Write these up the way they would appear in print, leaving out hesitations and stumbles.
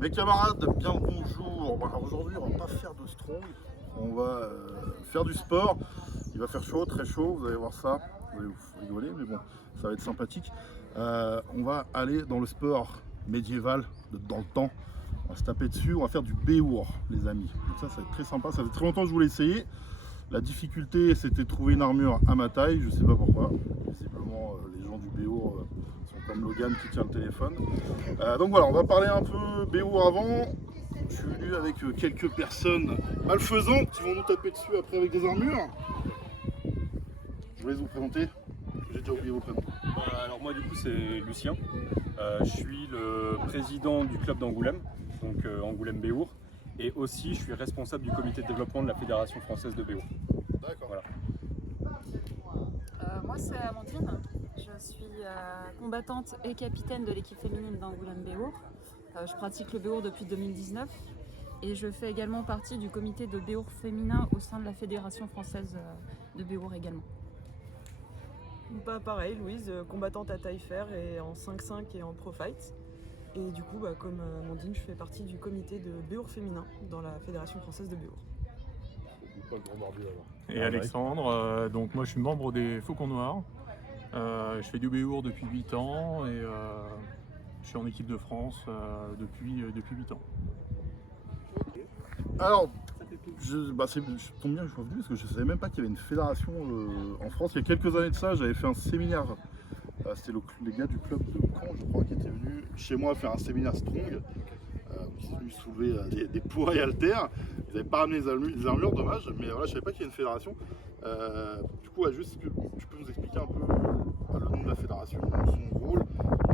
Mes camarades, bien le bonjour. Aujourd'hui, on va pas faire de strong, on va faire du sport. Il va faire chaud, très chaud, vous allez voir ça. Vous allez vous rigoler, mais bon, ça va être sympathique. On va aller dans le sport médiéval, dans le temps. On va se taper dessus, on va faire du béour, les amis. Donc ça va être très sympa. Ça fait très longtemps que je voulais essayer. La difficulté, c'était de trouver une armure à ma taille, je sais pas pourquoi. Visiblement, les gens du béour sont comme Logan qui tient le téléphone. Donc voilà, on va parler un peu béour avant. Je suis venu avec quelques personnes malfaisantes qui vont nous taper dessus après avec des armures. Je vous laisse vous présenter. J'ai déjà oublié vos prénoms. Alors moi du coup c'est Lucien, je suis le président du club d'Angoulême, donc Angoulême Béour, et aussi je suis responsable du comité de développement de la Fédération française de Béour. D'accord. Voilà. Moi c'est Amandine, je suis combattante et capitaine de l'équipe féminine d'Angoulême Béour. Je pratique le Béour depuis 2019 et je fais également partie du comité de Béour féminin au sein de la Fédération française de Béour également. Bah pareil, Louise, combattante à taille fer et en 5-5 et en pro fight. Et du coup, comme Amandine, je fais partie du comité de Béour féminin dans la Fédération française de Béour. Et Alexandre, donc moi je suis membre des Faucons Noirs. Je fais du béour depuis 8 ans et je suis en équipe de France depuis 8 ans. Alors, je tombe bien que je sois venu parce que je ne savais même pas qu'il y avait une fédération en France. Il y a quelques années de ça, j'avais fait un séminaire. C'était les gars du club de Caen, je crois, qui étaient venus chez moi faire un séminaire strong. Ils sont venus soulever des poids et haltères. Ils n'avaient pas ramené les armures, dommage, mais voilà, je ne savais pas qu'il y a une fédération. Du coup, juste que tu peux nous expliquer un peu le nom de la fédération, son rôle,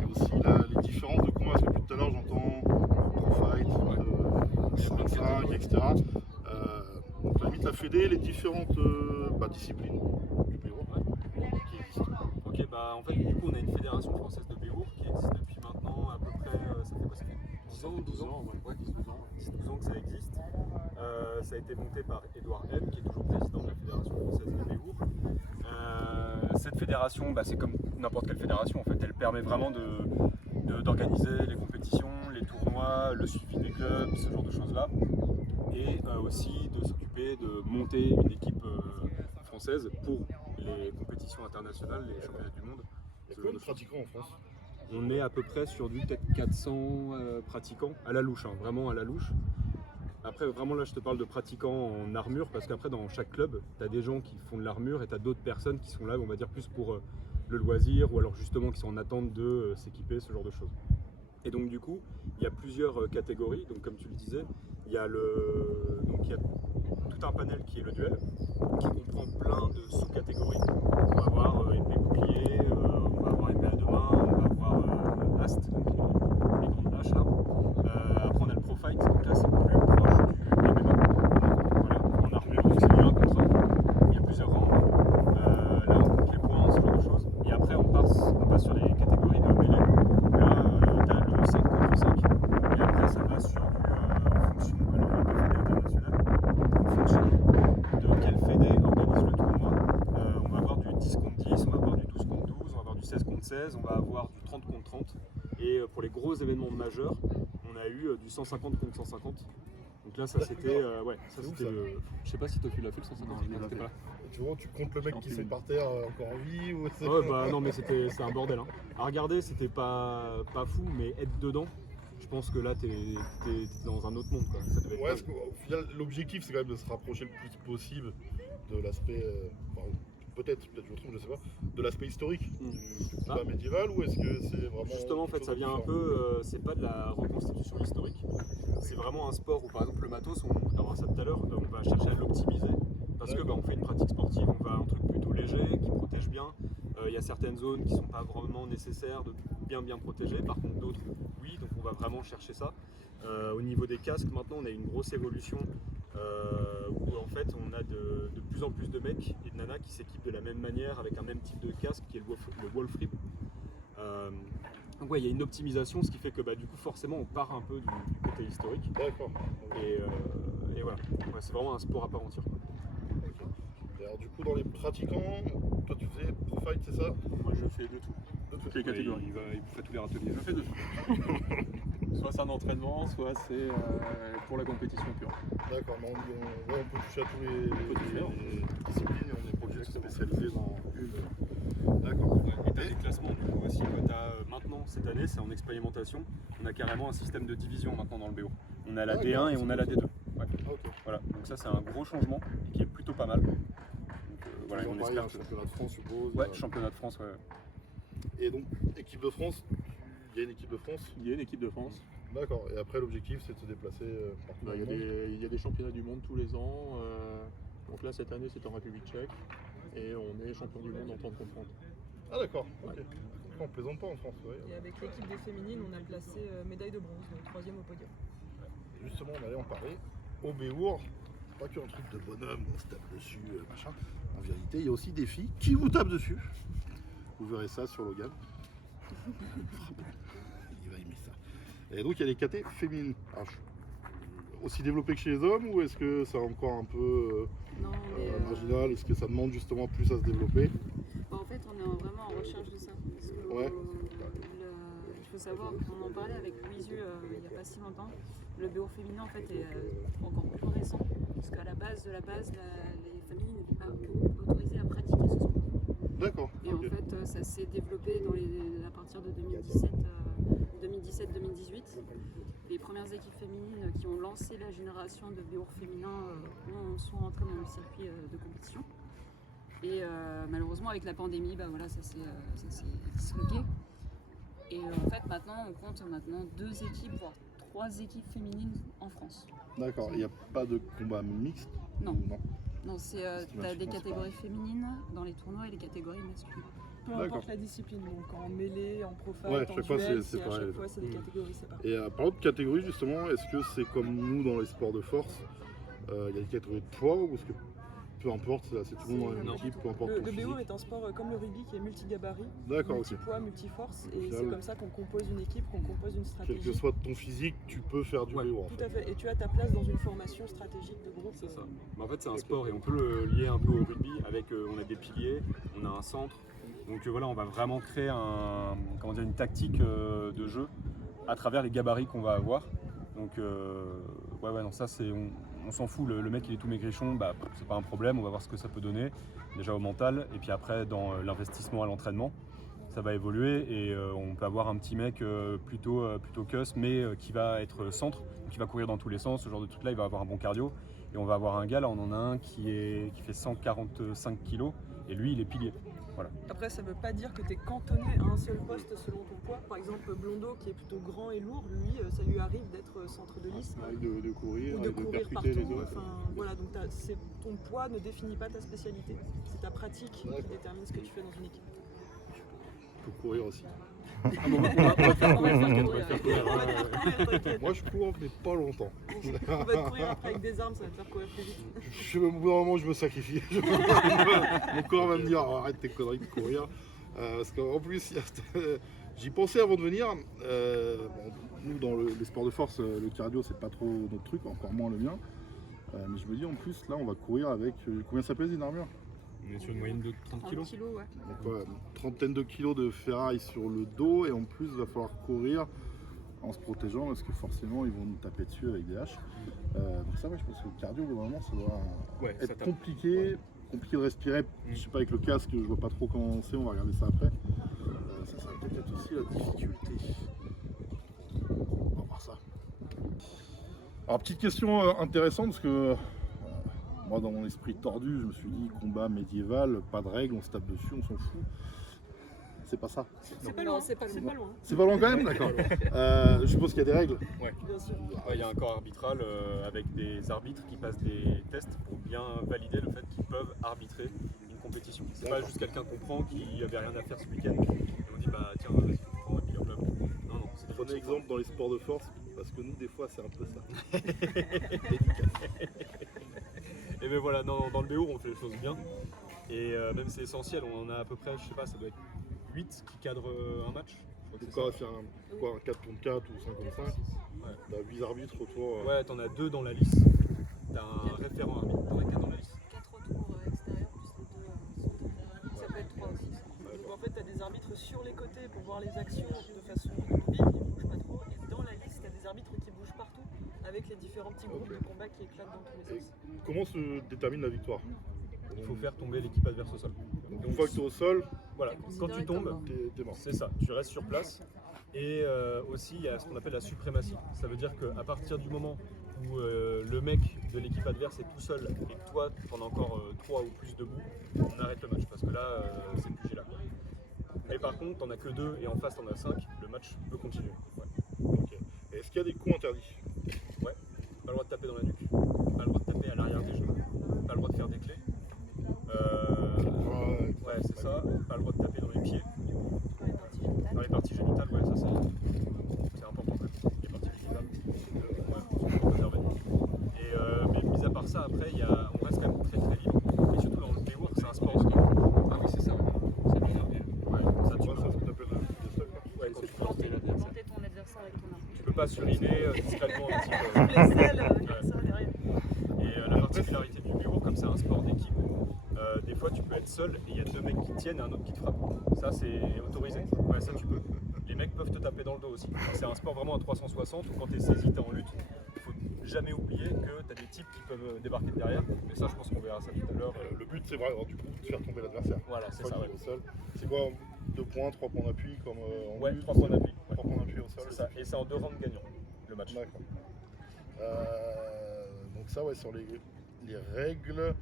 et aussi les différences de combat. Parce que depuis tout à l'heure, j'entends pro fight, 5, etc. Donc, la limite, la fédé, les différentes disciplines du béour qui existent. Ok, bah en fait du coup on a une fédération française de Béour qui existe depuis maintenant à peu près, ça fait quoi, ça fait 10 ans, 12 ans, ouais, 10-12 ans que ça existe. Ça a été monté par Édouard M qui est toujours président de la Fédération française de Béour. Cette fédération, c'est comme n'importe quelle fédération en fait, elle permet vraiment d'organiser les compétitions, les tournois, le suivi des clubs, ce genre de choses là, et aussi de s'occuper de monter une équipe française pour les compétitions internationales, les championnats du monde. Il y a combien de pratiquants en France? On est à peu près sur du peut-être 400 pratiquants à la louche, vraiment à la louche. Après vraiment là je te parle de pratiquants en armure parce qu'après dans chaque club tu as des gens qui font de l'armure et tu as d'autres personnes qui sont là on va dire plus pour le loisir ou alors justement qui sont en attente de s'équiper, ce genre de choses. Et donc du coup il y a plusieurs catégories, donc comme tu le disais, il y a tout un panel qui est le duel, qui comprend plein de sous-catégories. On va avoir épée bouclier, on va avoir épée à deux mains, on va avoir ast, donc les grandes haches là. Après on a le pro fight, donc là c'est plus proche du MMA. Voilà, en armure, donc c'est du 1 contre 1. Il y a plusieurs rounds. Là on compte les points, ce genre de choses. Et après on passe sur les catégories de mêlée. Là tu as le 5 contre 5. Et après ça va sur en fonction de la fédé internationale, en fonction de quelle fédé organise le tournoi. On va avoir du 10 contre 10, on va avoir du 12 contre 12, on va avoir du 16 contre 16, on va avoir du 30 contre 30. Et pour les gros événements majeurs, on a eu du 150 contre 150. Donc là, ça c'était. Je sais pas si toi tu l'as fait le 150. Non, t'étais pas là. Tu vois, tu comptes le mec qui sont par terre encore en vie ou Ouais, non, mais c'est un bordel. Hein. À regarder, c'était pas fou, mais être dedans, je pense que là, t'es dans un autre monde. Quoi. Ça devait être parce qu'au final, l'objectif c'est quand même de se rapprocher le plus possible de l'aspect. Peut-être je me trompe, je sais pas, de l'aspect historique du combat médiéval, ou est-ce que c'est vraiment. Justement, en fait, ça vient un peu, c'est pas de la reconstitution historique, c'est vraiment un sport où, par exemple, le matos, on parlera ça tout à l'heure, on va chercher à l'optimiser, parce que on fait une pratique sportive, on va à un truc plutôt léger, qui protège bien. Il y a certaines zones qui sont pas vraiment nécessaires de bien protéger, par contre d'autres, oui, donc on va vraiment chercher ça. Au niveau des casques, maintenant, on a une grosse évolution. Où en fait on a de plus en plus de mecs et de nanas qui s'équipent de la même manière avec un même type de casque qui est le Wolf Rip. Donc ouais, il y a une optimisation, ce qui fait que du coup forcément on part un peu du côté historique. D'accord. Et voilà, c'est vraiment un sport à part entière. Okay. Et alors du coup dans les pratiquants, toi tu faisais pro fight, c'est ça? Moi je fais de tout, de toutes les catégories. Il fait tous les râteliers, je fais de tout. Soit c'est un entraînement, soit c'est pour la compétition pure. D'accord, mais on peut toucher à tous les disciplines et on n'est pas obligé de se spécialiser dans une. D'accord. Et tu as des classements du coup aussi. Maintenant, cette année, c'est en expérimentation. On a carrément un système de division maintenant dans le BO. On a la D1 et on a la D2. Ouais. Ok. Voilà. Donc ça, c'est un gros changement qui est plutôt pas mal. Donc, voilà, Ils ont on parlé espère un championnat de France, je suppose. Ouais, championnat de France, ouais. Et donc, équipe de France, il y a une équipe de France. Il y a une équipe de France. D'accord. Et après, l'objectif, c'est de se déplacer partout. Bah, dans il, y le a monde. il y a des championnats du monde tous les ans. Donc là, cette année, c'est en République tchèque. Et on est champion du monde en temps de confronte. Ah d'accord. Ouais. Ok. On plaisante pas en France. Ouais. Et avec l'équipe des féminines, on a placé médaille de bronze, donc 3e au podium. Justement, on allait en parler. Au Béour, pas qu'un truc de bonhomme, on se tape dessus, machin. En vérité, il y a aussi des filles qui vous tapent dessus. Vous verrez ça sur Logan. Il va aimer ça. Et donc, il y a les KT féminines. Alors, aussi développées que chez les hommes ou est-ce que c'est encore un peu Non, mais, marginal? Est-ce que ça demande justement plus à se développer? bah, en fait, on est vraiment en recherche de ça. Parce que Ouais. il faut savoir qu'on en parlait avec Louise il n'y a pas si longtemps. Le BO féminin en fait est encore plus récent. Parce qu'à la base, les familles n'étaient pas autorisées à pratiquer ce sport. D'accord. Et Ok. en fait, ça s'est développé à partir de 2017-2018. Les premières équipes féminines qui ont lancé la génération de BO féminin sont entrées dans le circuit de compétition. Et malheureusement, avec la pandémie, bah voilà, ça s'est disloqué. Et en fait, maintenant, on compte 2 équipes, voire 3 équipes féminines en France. D'accord. Il n'y a pas de combat mixte? Non. Ou non. Non, t'as des catégories féminines dans les tournois et les catégories masculines. Peu D'accord. importe la discipline, donc en mêlée, en pro-fight, Ouais, en chaque fois, duel, c'est à pareil. chaque fois c'est des catégories séparées. Et par autre catégorie, justement, est-ce que c'est comme nous dans les sports de force? Il y a des catégories de poids ou est-ce que peu importe, c'est tout le monde dans la même Non. équipe, peu importe Le ton BO physique? est un sport comme le rugby qui est multigabarit, D'accord, ok. multipoids, multiforce, Au et final, c'est comme ça qu'on compose une équipe, qu'on compose une Quel stratégie. que soit ton physique, tu peux faire du Ouais. BO en Tout fait. à fait, et tu as ta place dans une formation stratégique de groupe. C'est ça. Mais en fait, c'est un sport et on peut le lier un peu au rugby avec on a des piliers, on a un centre. Donc voilà, on va vraiment créer une tactique de jeu à travers les gabarits qu'on va avoir. Donc non, ça c'est on s'en fout. Le mec il est tout maigrichon, bah c'est pas un problème. On va voir ce que ça peut donner déjà au mental et puis après dans l'investissement à l'entraînement. Ça va évoluer et on peut avoir un petit mec plutôt cuss mais qui va être centre, qui va courir dans tous les sens, ce genre de truc là, il va avoir un bon cardio. Et on va avoir un gars, là on en a un qui fait 145 kg et lui il est pilier. Voilà. Après, ça veut pas dire que tu es cantonné à un seul poste selon ton poids. Par exemple, Blondeau, qui est plutôt grand et lourd, lui, ça lui arrive d'être centre de liste. De courir, Ou de et de courir percuter partout. les autres. Enfin, voilà, donc ton poids ne définit pas ta spécialité. C'est ta pratique qui détermine ce que tu fais dans une équipe. Tu peux courir aussi. On va faire On va le faire courir. courir. Moi je cours mais pas longtemps. On va te courir après avec des armes, ça va te faire courir plus vite. Au bout d'un moment je me sacrifie. Mon corps va me dire oh, arrête tes conneries de courir. Parce qu'en plus, j'y pensais avant de venir. Nous dans les sports de force, le cardio c'est pas trop notre truc, encore moins le mien. Mais je me dis en plus là on va courir avec combien ça pèse une armure? On est sur une moyenne de 30 30 kg. kilos, ouais. Donc ouais, une trentaine de kilos de ferraille sur le dos et en plus il va falloir courir en se protégeant parce que forcément ils vont nous taper dessus avec des haches. Donc ça ouais, je pense que le cardio vraiment ça doit Ouais, ça être tape. compliqué de respirer. Je sais pas avec le casque, je vois pas trop comment c'est, on va regarder ça après. Ça va peut-être être aussi la difficulté. On va voir ça. Alors petite question intéressante parce que moi dans mon esprit tordu je me suis dit combat médiéval, pas de règles, on se tape dessus, on s'en fout. C'est pas ça. C'est pas Non, loin, c'est pas c'est loin. pas loin. C'est pas loin quand même, d'accord. Je suppose qu'il y a des règles. Bien sûr. Il y a un corps arbitral avec des arbitres qui passent des tests pour bien valider le fait qu'ils peuvent arbitrer une compétition. C'est pas D'accord. juste quelqu'un qu'on prend qui avait rien à faire ce week-end et on dit bah tiens vas-y tu prends et puis hop là. Non non, c'est Prenez des exemple dans les sports de force parce que nous des fois c'est un peu ça. Et ben voilà, dans le BO on fait les choses bien et même c'est essentiel, on en a à peu près, je sais pas, ça doit être 8 qui cadrent un match. Je crois que Donc c'est quand ça. on va faire un 4 contre 4 ou 5 contre 5, Ouais. t'as 8 arbitres autour. Ouais, t'en as 2 dans la liste, t'as un référent arbitre, t'en as qu'un dans la liste. 4 tours extérieurs plus les 2 ça peut être 3 aussi. Donc en fait, tu as des arbitres sur les côtés pour voir les actions de façon mobile, ils ne bougent pas trop. Et dans la liste, tu as avec les différents petits groupes de combat qui éclatent dans tous les Et sens. comment se détermine la victoire? Il faut faire tomber l'équipe adverse au sol. Donc, une fois que tu es au sol, Voilà, quand tu tombes, t'es mort. c'est ça, tu restes sur place. Et aussi, il y a ce qu'on appelle la suprématie. Ça veut dire qu'à partir du moment où le mec de l'équipe adverse est tout seul et que toi, tu en as encore 3 ou plus debout, on arrête le match parce que là, c'est le pugilat. Mais par contre, t'en as que 2 et en face, t'en as 5, le match peut continuer. Ouais. Ok. Et est-ce qu'il y a des coups interdits? Ouais. Pas le droit de taper dans la nuque, pas le droit de taper à l'arrière des genoux, pas le droit de faire des clés. Ouais, c'est ça, pas le droit de taper dans les pieds. Dans les parties génitales, ouais, ça c'est important quand même. Les parties génitales, ouais, faut préserver. Et mais mis à part ça, après, on reste quand même très très libre. Et surtout dans le B-Work, c'est un sport. Ah oui, c'est ça. C'est bien. Ouais, ça tu Ouais, peux. ça, ce qu'on appelle le stock. Ouais, quand tu peux Planter ton adversaire avec ton arme. tu peux pas suriner discrètement un petit peu. Ça derrière. Et la particularité du B-Work, comme c'est un sport d'équipe, des fois tu peux être seul et il y a 2 mecs qui tiennent et un autre qui te frappe. Ça c'est autorisé. Ouais, ça tu peux. Les mecs peuvent te taper dans le dos aussi. C'est un sport vraiment à 360 où quand tu es saisi, tu es en lutte. Il faut jamais oublier que tu as des types qui peuvent débarquer de derrière. Mais ça, je pense qu'on verra ça tout à l'heure. Le but, c'est vraiment du coup de faire tomber l'adversaire. Voilà, c'est ça. Une fois qu'il est au sol. C'est quoi, 2 points, 3 points d'appui comme en Ouais, lutte, 3 points d'appui. 3 points d'appui au sol. C'est ça. Et c'est en 2 rounds gagnants, le match. D'accord. Donc ça, ouais, sur les règles.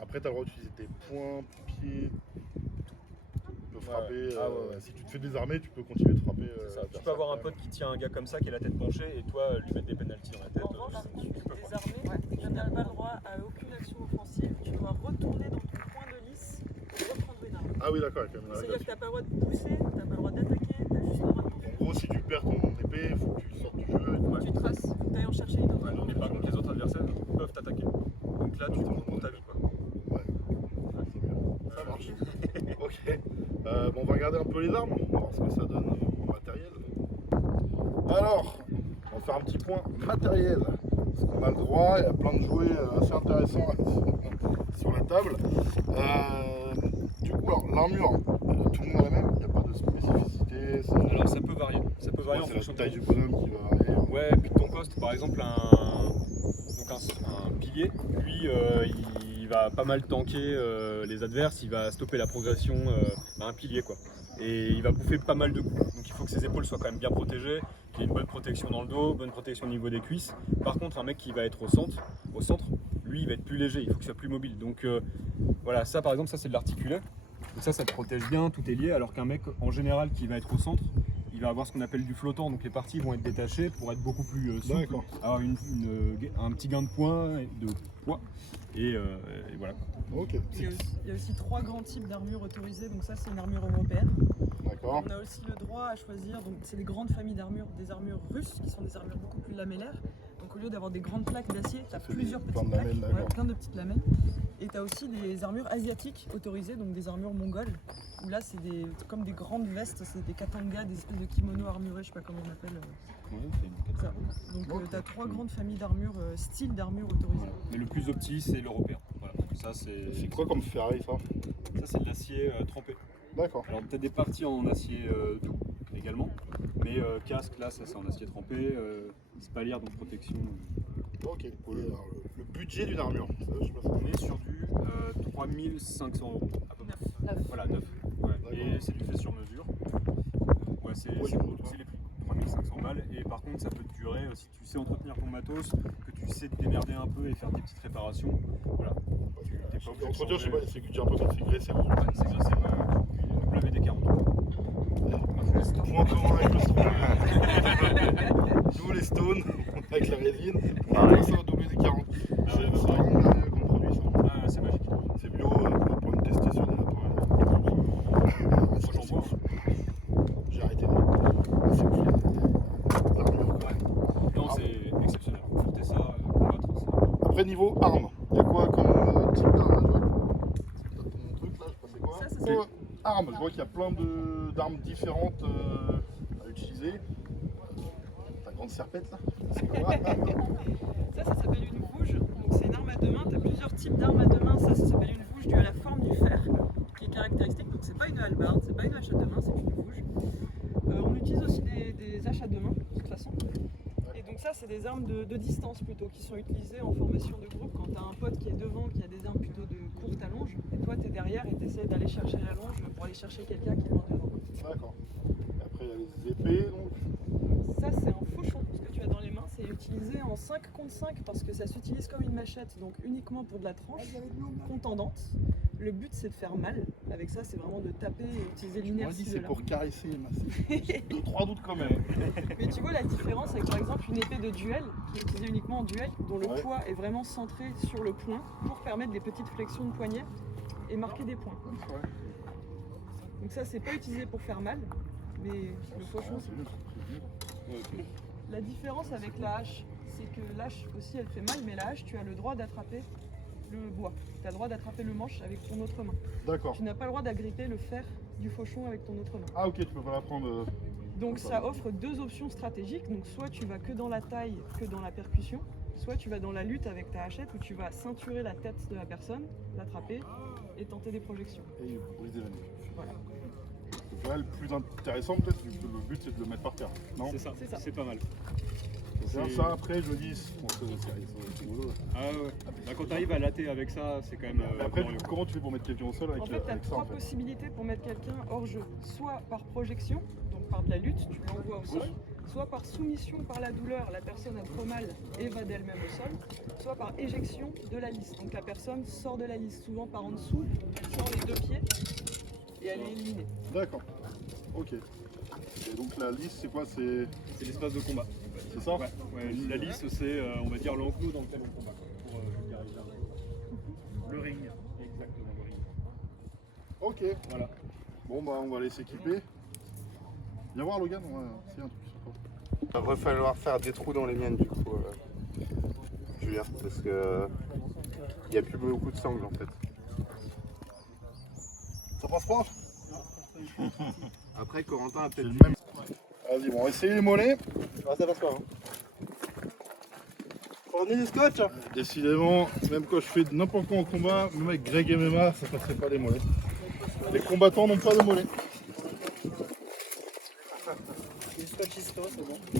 Après, tu as le droit d'utiliser tes poings, pieds. Tu peux frapper. Ah ouais. Si tu te fais désarmer, tu peux continuer de frapper. C'est ça. Tu peux avoir un pote qui tient un gars comme ça, qui a la tête penchée, et toi lui mettre des pénaltys dans la tête. En revanche, tu peux les pas. armées, tu n'as pas le droit à aucune action offensive. Tu dois retourner dans ton point de lice et reprendre une arme. Ah oui, d'accord, quand même. C'est-à-dire que tu n'as pas le droit de pousser, tu n'as pas le droit d'attaquer, tu as juste le droit de t'enfuir. En gros, si tu perds ton épée, il faut que tu sortes du jeu. Ouais. Tu traces, faut que tu ailles en chercher une autre. Ouais, mais par contre, les autres adversaires peuvent t'attaquer. Donc là, tu te prends pour ta vie, quoi. Ouais, c'est mieux. Ça marche. Ok. Bon, on va regarder un peu les armes, on va voir ce que ça donne en matériel. Alors, on va faire un petit point matériel. Parce qu'on a le droit, il y a plein de jouets assez intéressants sur la table. Du coup, alors, l'armure, tout le monde a la même, il n'y a pas de spécificité. Alors ça peut varier. Ça peut varier en C'est fonction la taille de du bonhomme qui va varier. Ouais, puis de ton poste, par exemple, un pilier, lui, il va pas mal tanker les adverses, il va stopper la progression un pilier, quoi. Et il va bouffer pas mal de coups. Donc il faut que ses épaules soient quand même bien protégées, qu'il ait une bonne protection dans le dos, bonne protection au niveau des cuisses. Par contre, un mec qui va être au centre, lui, il va être plus léger, il faut qu'il soit plus mobile. Donc voilà, ça par exemple, ça c'est de l'articulé. Donc ça te protège bien, tout est lié, alors qu'un mec en général qui va être au centre, il va avoir ce qu'on appelle du flottant, donc les parties vont être détachées pour être beaucoup plus souples, D'accord. avoir un petit gain de poids, et voilà. Ok. Il y a aussi 3 grands types d'armures autorisées, donc ça c'est une armure européenne. D'accord. On a aussi le droit à choisir, donc c'est des grandes familles d'armures, des armures russes qui sont des armures beaucoup plus lamellaires. Donc au lieu d'avoir des grandes plaques d'acier, tu as fait plusieurs plein petites de plaques, lamelles, d'accord. plein de petites lamelles. Et tu as aussi des armures asiatiques autorisées, donc des armures mongoles, où là c'est comme des grandes vestes, c'est des katangas, des espèces de kimonos armurés, je sais pas comment on appelle ça. Donc tu as 3 grandes familles d'armures, styles d'armures autorisées. Mais le plus opti, c'est l'européen. Voilà. Ça c'est quoi comme ferraille ça? c'est de l'acier trempé. D'accord. Alors peut-être des parties en acier doux également, mais casque là, ça c'est en acier trempé, spalière donc protection. Ok. Alors, le budget d'une armure, ça, je sais pas si- On est sur du 3500 € à peu près. Neuf. Voilà, 9. Ouais. Et c'est du fait sur mesure. Ouais, c'est les prix. 3500 balles. Et par contre, ça peut te durer, si tu sais entretenir ton matos, que tu sais te démerder un peu et faire des petites réparations. Voilà. Tu t'es pas obligé de Entretien, je sais changer. pas, c'est que tu as l'impression que c'est graissé. Ouais, c'est ça, c'est WD-40. Point commun avec le stone. Nous les stones, avec la résine, on a ça au WD-40. C'est vraiment merveilleux comme produit ça. Ah, c'est magique. C'est bio, pour me tester sur des lapins. Moi j'en bois. J'ai arrêté. C'est plus l'armure quoi. Non, c'est exceptionnel. Porter ça, combattre, c'est. Après niveau armes, il y a quoi comme type d'armes là, je vois? Ton truc là, je sais pas c'est quoi. Ça, c'est Armes, je vois qu'il y a plein d'armes différentes à utiliser. Ta grande serpette là, c'est quoi? Ça s'appelle une vouge, donc c'est une arme à deux mains, tu as plusieurs types d'armes à deux mains, ça s'appelle une vouge due à la forme du fer, qui est caractéristique, donc c'est pas une hallebarde, c'est pas une hache à deux mains, c'est une vouge. On utilise aussi des haches à deux mains, de toute façon. Et donc ça c'est des armes de distance plutôt, qui sont utilisées en formation de groupe quand tu as un pote qui est devant, qui a des armes plutôt de courte allonge, et toi tu es derrière et tu essaies d'aller chercher l'allonge pour aller chercher quelqu'un qui est loin devant. D'accord. Et après, il y a les épées, donc. Ça, c'est un fauchon, ce que tu as dans les mains, c'est utilisé en 5 contre 5 parce que ça s'utilise comme une machette, donc uniquement pour de la tranche contendante. Le but, c'est de faire mal. Avec ça, c'est vraiment de taper et utiliser l'inertie. C'est pour caresser, c'est 2-3 doutes quand même. Mais tu vois la différence avec par exemple une épée de duel, qui est utilisée uniquement en duel, dont le Ouais. poids est vraiment centré sur le point pour permettre des petites flexions de poignet et marquer des points. Ouais. Donc ça, c'est pas utilisé pour faire mal, mais le fauchon, C'est mieux, c'est prévenu. La différence avec la hache, c'est que l'hache aussi elle fait mal, mais la hache tu as le droit d'attraper le bois. Tu as le droit d'attraper le manche avec ton autre main. D'accord. Tu n'as pas le droit d'agripper le fer du fauchon avec ton autre main. Ah ok, tu peux pas la prendre. Donc ça offre deux options stratégiques. Donc soit tu vas que dans la taille, que dans la percussion, soit tu vas dans la lutte avec ta hachette où tu vas ceinturer la tête de la personne, l'attraper et tenter des projections. Et briser la nuque. Voilà. Donc là, le plus intéressant peut-être, le but c'est de le mettre par terre. Non? C'est ça, C'est ça. c'est pas mal. Ça après, je me dis, bon, c'est rigolo. Ah ouais. Bah, quand tu arrives à latter avec ça, c'est quand même. Mais après, glorieux, quoi. comment tu fais pour mettre quelqu'un au sol avec, En fait, tu as avec ça trois en fait? possibilités pour mettre quelqu'un hors jeu. Soit par projection, donc par de la lutte, tu l'envoies au sol. Soit par soumission par la douleur, la personne a trop mal et va d'elle-même au sol. Soit par éjection de la lisse. Donc la personne sort de la lisse, souvent par en dessous, sort les deux pieds et elle est éliminée. D'accord. Ok. Et donc la lisse, c'est quoi? C'est l'espace de combat. ça? Ouais, la lisse, c'est on va dire l'enclos dans lequel on combat. Pour vulgariser un peu. Le ring. Exactement, le ring. Ok. Voilà. Bon bah on va aller s'équiper. Viens voir Logan, on va essayer un truc sympa. Il va falloir faire des trous dans les miennes du coup, Julien, parce que il n'y a plus beaucoup de sangle en fait. Ça passe pas? Après, Corentin a C'est peut-être. le même. Vas-y, bon, on va essayer les mollets. Ah, ça passe pas. Faut ramener du scotch. Décidément, même quand je fais n'importe quoi en combat, même avec Greg MMA, ça passerait pas les mollets. Les combattants n'ont pas de mollets. Du scotch histo, c'est bon. Il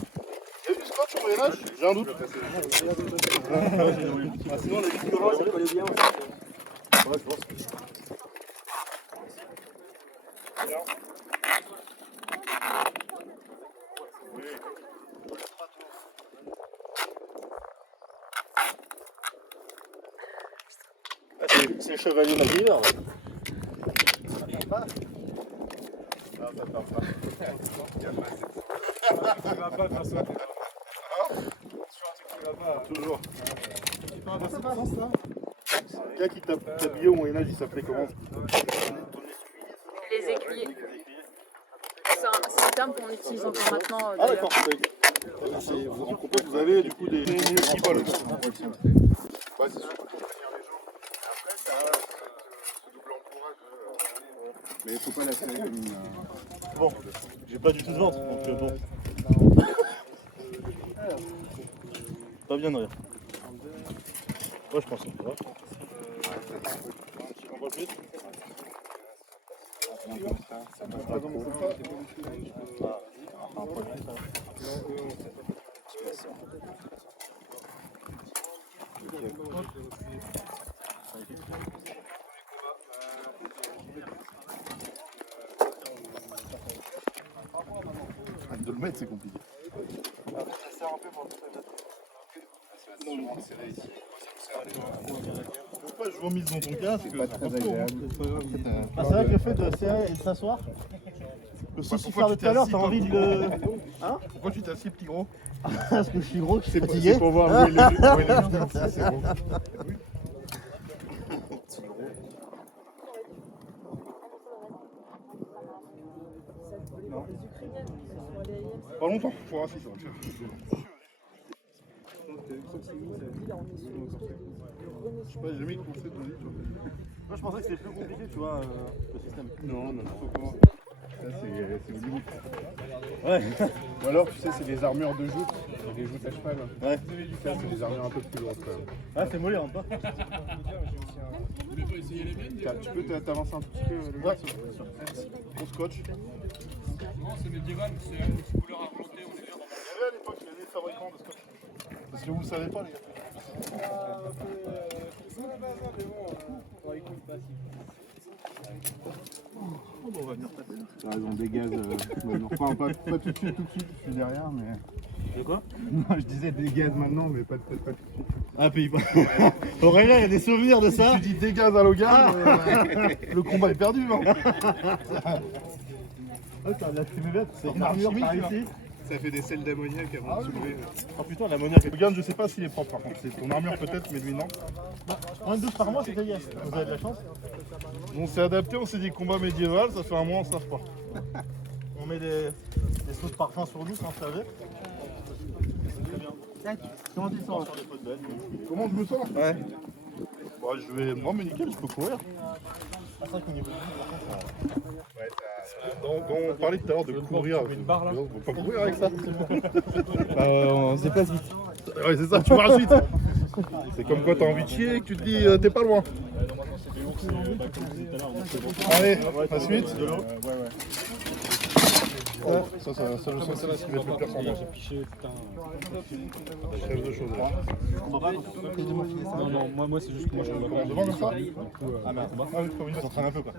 y a du scotch au Moyen-Âge? J'ai un doute. Ah, sinon, la victoire, ça collait bien. Ouais, je pense. C'est le chevalier Magir. Toujours. Le gars qui t'a habillé au Moyen-Âge, il s'appelait comment? Les écuyers. C'est un terme qu'on utilise encore maintenant. Ah d'ailleurs. d'accord. En compète, vous avez du coup des qui volent. Ouais, c'est sûr. Mais il faut pas la faire comme une. Bon, j'ai pas du tout de ventre, donc bon. Pas bien de rire. Ouais, je pense que ça va. On va plus. De le mettre, c'est compliqué. Pourquoi je vomis dans ton casque? C'est pas très agréable. Ah, c'est vrai que le fait de serrer et de s'asseoir, le souci Pourquoi faire de tu tout à l'heure, t'es t'as assis, envie de toi, le. Hein? Pourquoi tu t'es assis, petit gros? Parce que je suis gros, que je suis fatigué. C'est pour voir où il est. C'est bon. Pas longtemps, faut voir si ça va le faire. Je sais pas, j'ai jamais pensé de ma vie, tu vois. Moi, je pensais que c'était plus compliqué, tu vois, le système. Non. Ça, c'est limite. Ouais. Ou alors, tu sais, c'est des armures de joutes. C'est des joutes à cheval. Ouais. Ça, c'est des armures un peu plus lourdes quand même. Ah, c'est mollet, rentre pas. Tu peux t'avancer un tout petit peu, Ouais, on scotch. Non, c'est médiéval, c'est une couleur argentée, on est bien dans Il y avait à l'époque, il y avait des fabricants de scotch. Parce que vous savez pas, les gars. On va venir taper. Ah, ils ont des gaz maintenant. Enfin, pas tout de suite, je suis derrière, mais. De quoi? Non, je disais des gaz maintenant, mais pas tout de suite. Ah, pays pas. Aurélien, il y a des souvenirs de ça? Tu dis des gaz à Logan, le combat est perdu. Hein. Ah, ça, là, tu me bête, c'est une armure chimique, par là. ici. Ça fait des sels d'ammoniac avant de soulever. Oh putain, l'ammoniac. Logan, je sais pas s'il est propre par contre. C'est ton armure peut-être, mais lui non. Un douche par mois, c'était yes. Vous avez de la chance. On s'est adapté, on s'est dit combat médiéval, ça fait un mois, on se lave pas. On met des sauces de parfum sur nous sans se laver. Très bien. Comment tu sens sur les potes bêtes? Comment je me sens? Ouais. Bah, je vais. Non, mais nickel, je peux courir. Ah, c'est vrai qu'au niveau de vie, par contre, On parlait tout à l'heure de courir. On peut pas courir avec ça. on se déplace vite. Ouais, c'est ça, tu pars vite. C'est comme quand t'as envie de chier et que tu te dis t'es pas loin. Allez, la suite. De l'eau. Ça, je sens que c'est là ce qui va être le pire pour moi. Chef de choses. Non, moi c'est juste que moi je On devant comme ça. Ah merde. Ah oui, faut venir s'entraîner un peu quoi.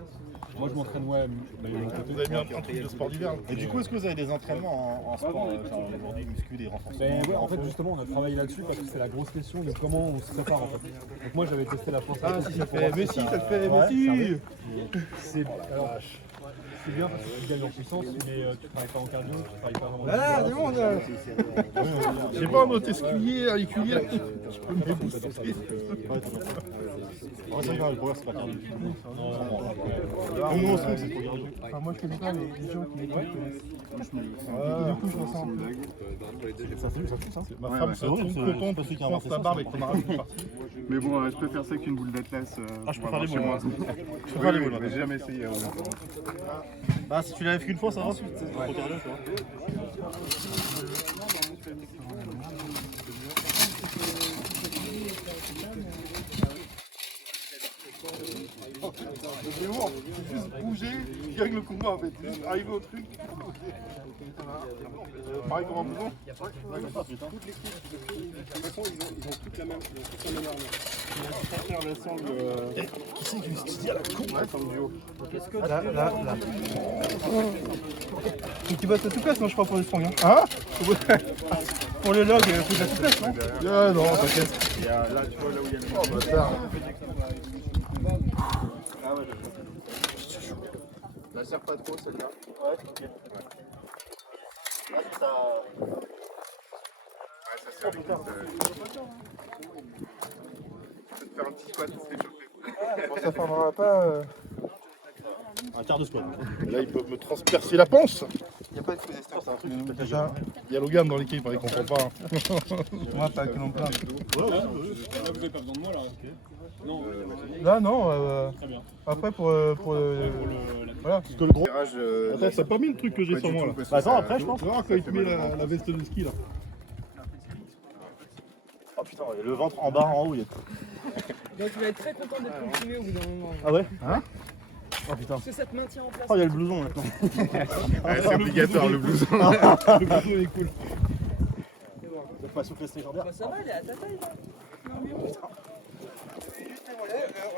Moi je m'entraîne, ouais. Vous avez mis un truc de sport d'hiver. Et du coup, est-ce que vous avez des entraînements en sport aujourd'hui, muscu, des renforcements? Ben ouais, en fait justement on a travaillé là-dessus parce que c'est la grosse question de comment on se prépare en fait. Donc moi j'avais testé la force. Ah, si, ça fait. Mais si, ça le fait. Ouais, Mais si. sérieux. C'est alors, c'est bien parce que tu gagnes en puissance, mais tu travailles pas en cardio, tu travailles pas vraiment. Ah, c'est bon, là. J'ai pas un autre esculier, auriculier. Je peux me débooster. Ouais, c'est vrai, le progrès, c'est pas cardio. Nous, on se trouve, c'est pour garder. Enfin, moi, je connais pas les gens qui m'écoutent. Du coup, je ressens un peu. Ça fait ça. Ma femme se trompe coton parce qu'il y a un ta barbe et qu'on arrache une partie. Mais bon, je préfère ça qu'une boule d'Atlas. Ah, je peux faire les boules, moi. Je peux Oui, faire les oui, boules, mais moi. j'ai jamais essayé. Ah, si tu l'avais fait qu'une fois, ça va? C'est trop cardio, tu vois. C'est bon, c'est juste bouger, il gagne le combat en fait. C'est juste arriver au truc. Pareil comme un bouton. Qui c'est qui se dit à la con? Là. Donc tu bosses la souplesse, non je crois pour le strong. Hein? Pour le log, il faut de la souplesse, non? Ah non, t'inquiète. Là, tu vois, là où il y a le. Oh bâtard. La serre pas trop, celle-là. Ouais, c'est ok. Là, ça. Ouais, ça sert vite. Tu peux te faire un petit squat, c'est chauffé. Bon, ça formera pas. Un quart de squat. Et là, ils peuvent me transpercer la panse. Il n'y a pas de coup d'estin. C'est un truc que Déjà, Il y a Logan dans l'équipe, il comprend pas. Hein. moi pas que l'on plaint. Là vous avez pas besoin de moi là. Non, Là, non. très bien. Après, pour voilà. Parce que le gros. Tirage, Attends, t'as pas mis le truc que j'ai sur moi là. Bah, attends, après, je pense. Tu vois quand il te met la veste de ski là. Oh putain, le ventre en bas, en haut, il y a. Donc tu vas être très content d'être comprimé au bout d'un moment. Ah ouais? Hein? Oh putain. Parce que ça te maintient en place. Oh, il y a le blouson maintenant. Ouais, c'est obligatoire le blouson. Le blouson il est cool. C'est pas souplesse légendaire. Bah, ça va, elle est à ta taille là. On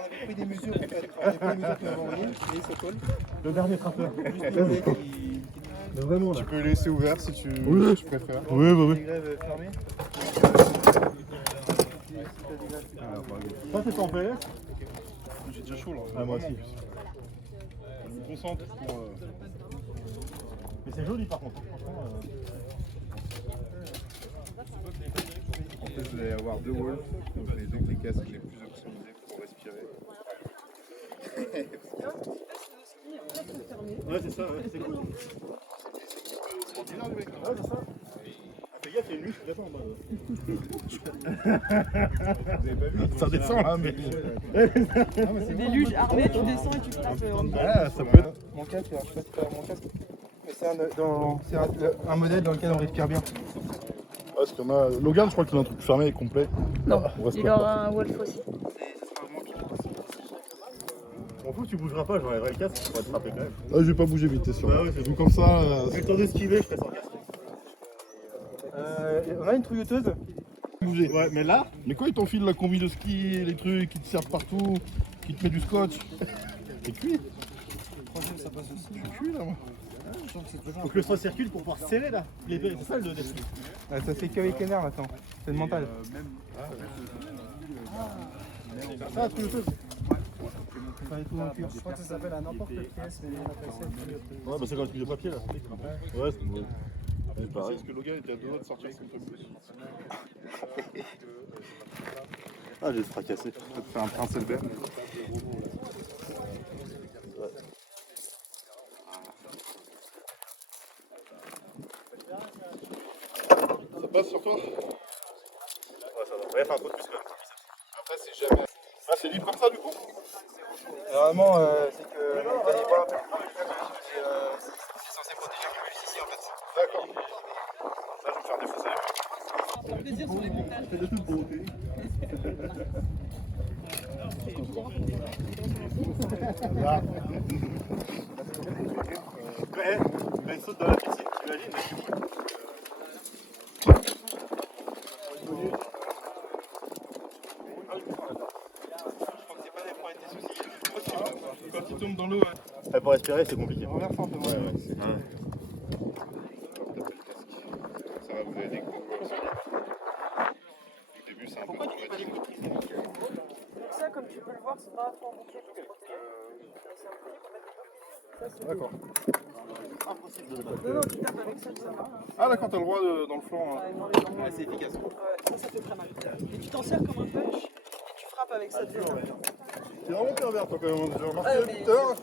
avait pris des mesures en fait. On avait pris des mesures pour envoyer et ça colle. Le dernier trappeur. Mais vraiment là. Tu peux le laisser ouvert si tu préfères. Oui, bah Des grèves fermées. Ça, c'est en PLS? J'ai déjà chaud là. Ah, moi aussi. Je me concentre pour. Mais c'est joli par contre, franchement. En plus, vous allez avoir deux wolves, donc les casques les plus optimisés pour respirer. Ouais, c'est ça, ouais, c'est cool. Ouais, c'est ça. Fais gaffe, il y a une luche, là-bas en bas. Vous avez pas vu? Ça descend là, mais. C'est des luges armées, tu descends et tu tapes en bas. Ah, ça peut être. Mon casque, alors je sais pas si tu as mon casque. Mais c'est un modèle dans lequel on respire bien. Ouais, parce qu'on a. Logan, je crois qu'il a un truc fermé et complet. Non, On reste il pas. aura un Wolf aussi. On fout que tu bougeras pas, j'enlèverai le casque pour être frappé quand même. Ah, je vais pas bouger vite, t'es sûr. Bah ouais, c'est Donc comme ça. J'ai le temps d'esquiver, je fais sans casque. On a une trouilleuse. bouger. Ouais, mais là, Mais quand ils t'enfilent la combi de ski, les trucs, qui te servent partout, qui te met du scotch, t'es cuit. Ça passe aussi. Je suis cuit là, moi. faut que le sang circule pour pouvoir serrer là. C'est ça le défi. Ah, ça fait qu'avec les nerfs maintenant. C'est le mental. Ça, tu le fais. Je crois que ça s'appelle à n'importe quelle pièce, mais on appelle ça le Ouais, bah c'est comme le de papier là. Ouais, c'est bon. C'est pareil. Parce que Logan était à deux doigts de sortir son truc. Ah, j'ai fracassé. Je vais te faire un prince Albert. Ça passe sur toi? Ouais, ça va. Ouais, faire un coup de plus quand même. Après, c'est jamais. Ah, c'est libre comme ça du coup? Normalement, c'est que vous n'allez pas un peu plus c'est censé protéger un peu plus ici en fait. D'accord. Là, je vais me faire défausser. Ouais, elle saute dans la piscine, t'imagines? Quand il tombe dans l'eau, Pour respirer, c'est compliqué. Reverse un peu. Ça va vous aider beaucoup. Au début, c'est un peu traumatique. Ça, comme tu peux le voir, c'est pas fort entier pour se protéger. D'accord. Non, non, tu tapes avec ça, ça va. Ah d'accord, t'as le droit dans le flanc. Hein. C'est efficace. Ouais, ça fait très mal. Et tu t'en sers comme un punch et tu frappes avec ça dedans. T'es vraiment pervers toi quand même, j'ai remarqué Ah, tout mais- à l'heure.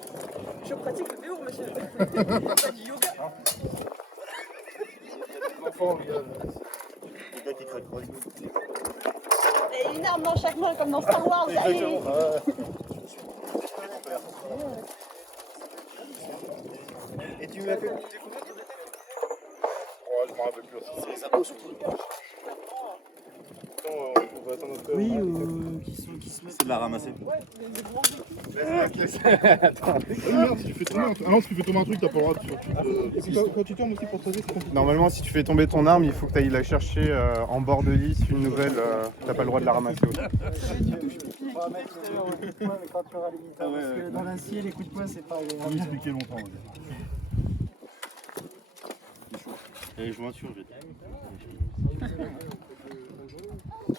Je pratique le béour, monsieur. Pas du yoga. L'enfant, le gars. Les gars qui craquent. Et une arme dans chaque main comme dans Star Wars. Allez. Et tu l'as fait Ouais, je m'en rappelle plus aussi. C'est ça pose surtout. on va attendre notre Oui, qui se mettent. C'est de la ramasser. Merde, si tu fais tomber un truc. Ah non, si tu fais tomber un truc, t'as pas le droit de. Et puis quand tu tombes aussi pour poser, c'est compliqué. Normalement, si tu fais tomber ton arme, il faut que tu ailles la chercher en bord de lisse, une nouvelle. T'as pas le droit de la ramasser. On va mettre le coup de poing, mais quand tu auras les militaires, parce que dans l'acier, les coups de poing, c'est pas On va agréable. expliquer longtemps. Et je m'insurge.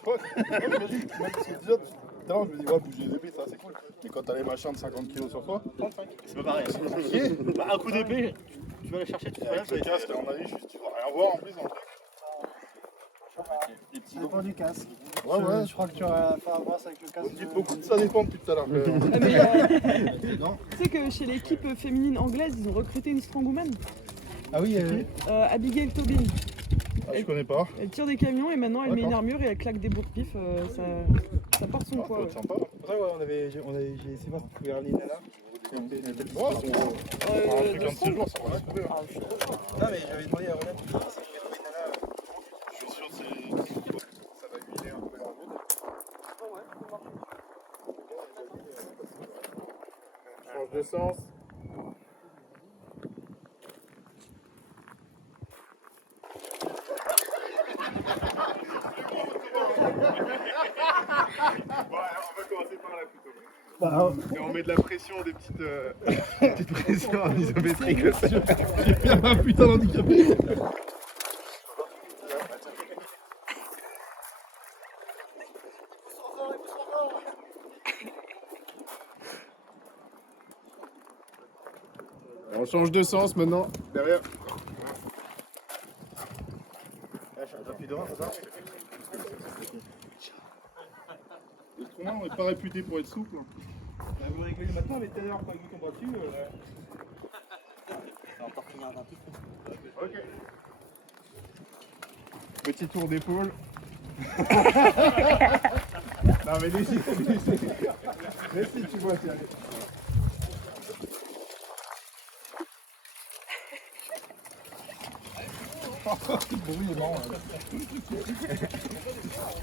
Tout à l'heure, je me dis, ouais, bouger les épées, ça c'est cool. Mais quand t'as les machins de 50 kg sur toi, C'est pas pareil. Bah, un coup d'épée, tu vas la chercher, tu te avec le casque, à mon avis, tu vas rien voir en plus dans le truc. Ça dépend du casque. Ouais, ouais. Je crois que tu auras pas à voir avec le On casque. dit beaucoup de ça dépend depuis tout à l'heure. Ah, mais, tu sais que chez l'équipe féminine anglaise, ils ont recruté une strongwoman, Ah oui, Abigail Tobin. Ah, je connais pas. Elle tire des camions et maintenant elle met une D'accord. armure et elle claque des bourre-pifs. Ça porte son Ah, ça poids. va Ouais. être sympa. après, ouais, j'ai essayé de voir si tu pouvais ramener une nana. Ouais, un truc un de ces jours, ça va se trouver. Non, mais j'avais demandé à Roland si tu pouvais trouver une nana. Je suis sûr que ça va huiler un peu la route. Change de sens. On va commencer par là plutôt. Et on met de la pression, des petites pressions en isométrique aussi. J'ai bien un putain d'handicapé. On change de sens maintenant, derrière. J'appuie devant, c'est ça? Le tronc n'est pas réputé pour être souple. Vous rigolez maintenant, mais tout à l'heure, quand il tombe dessus. Ok. Petit tour d'épaule. Non mais laissez, laissez, tu vois, tiens. Le bruit est marrant.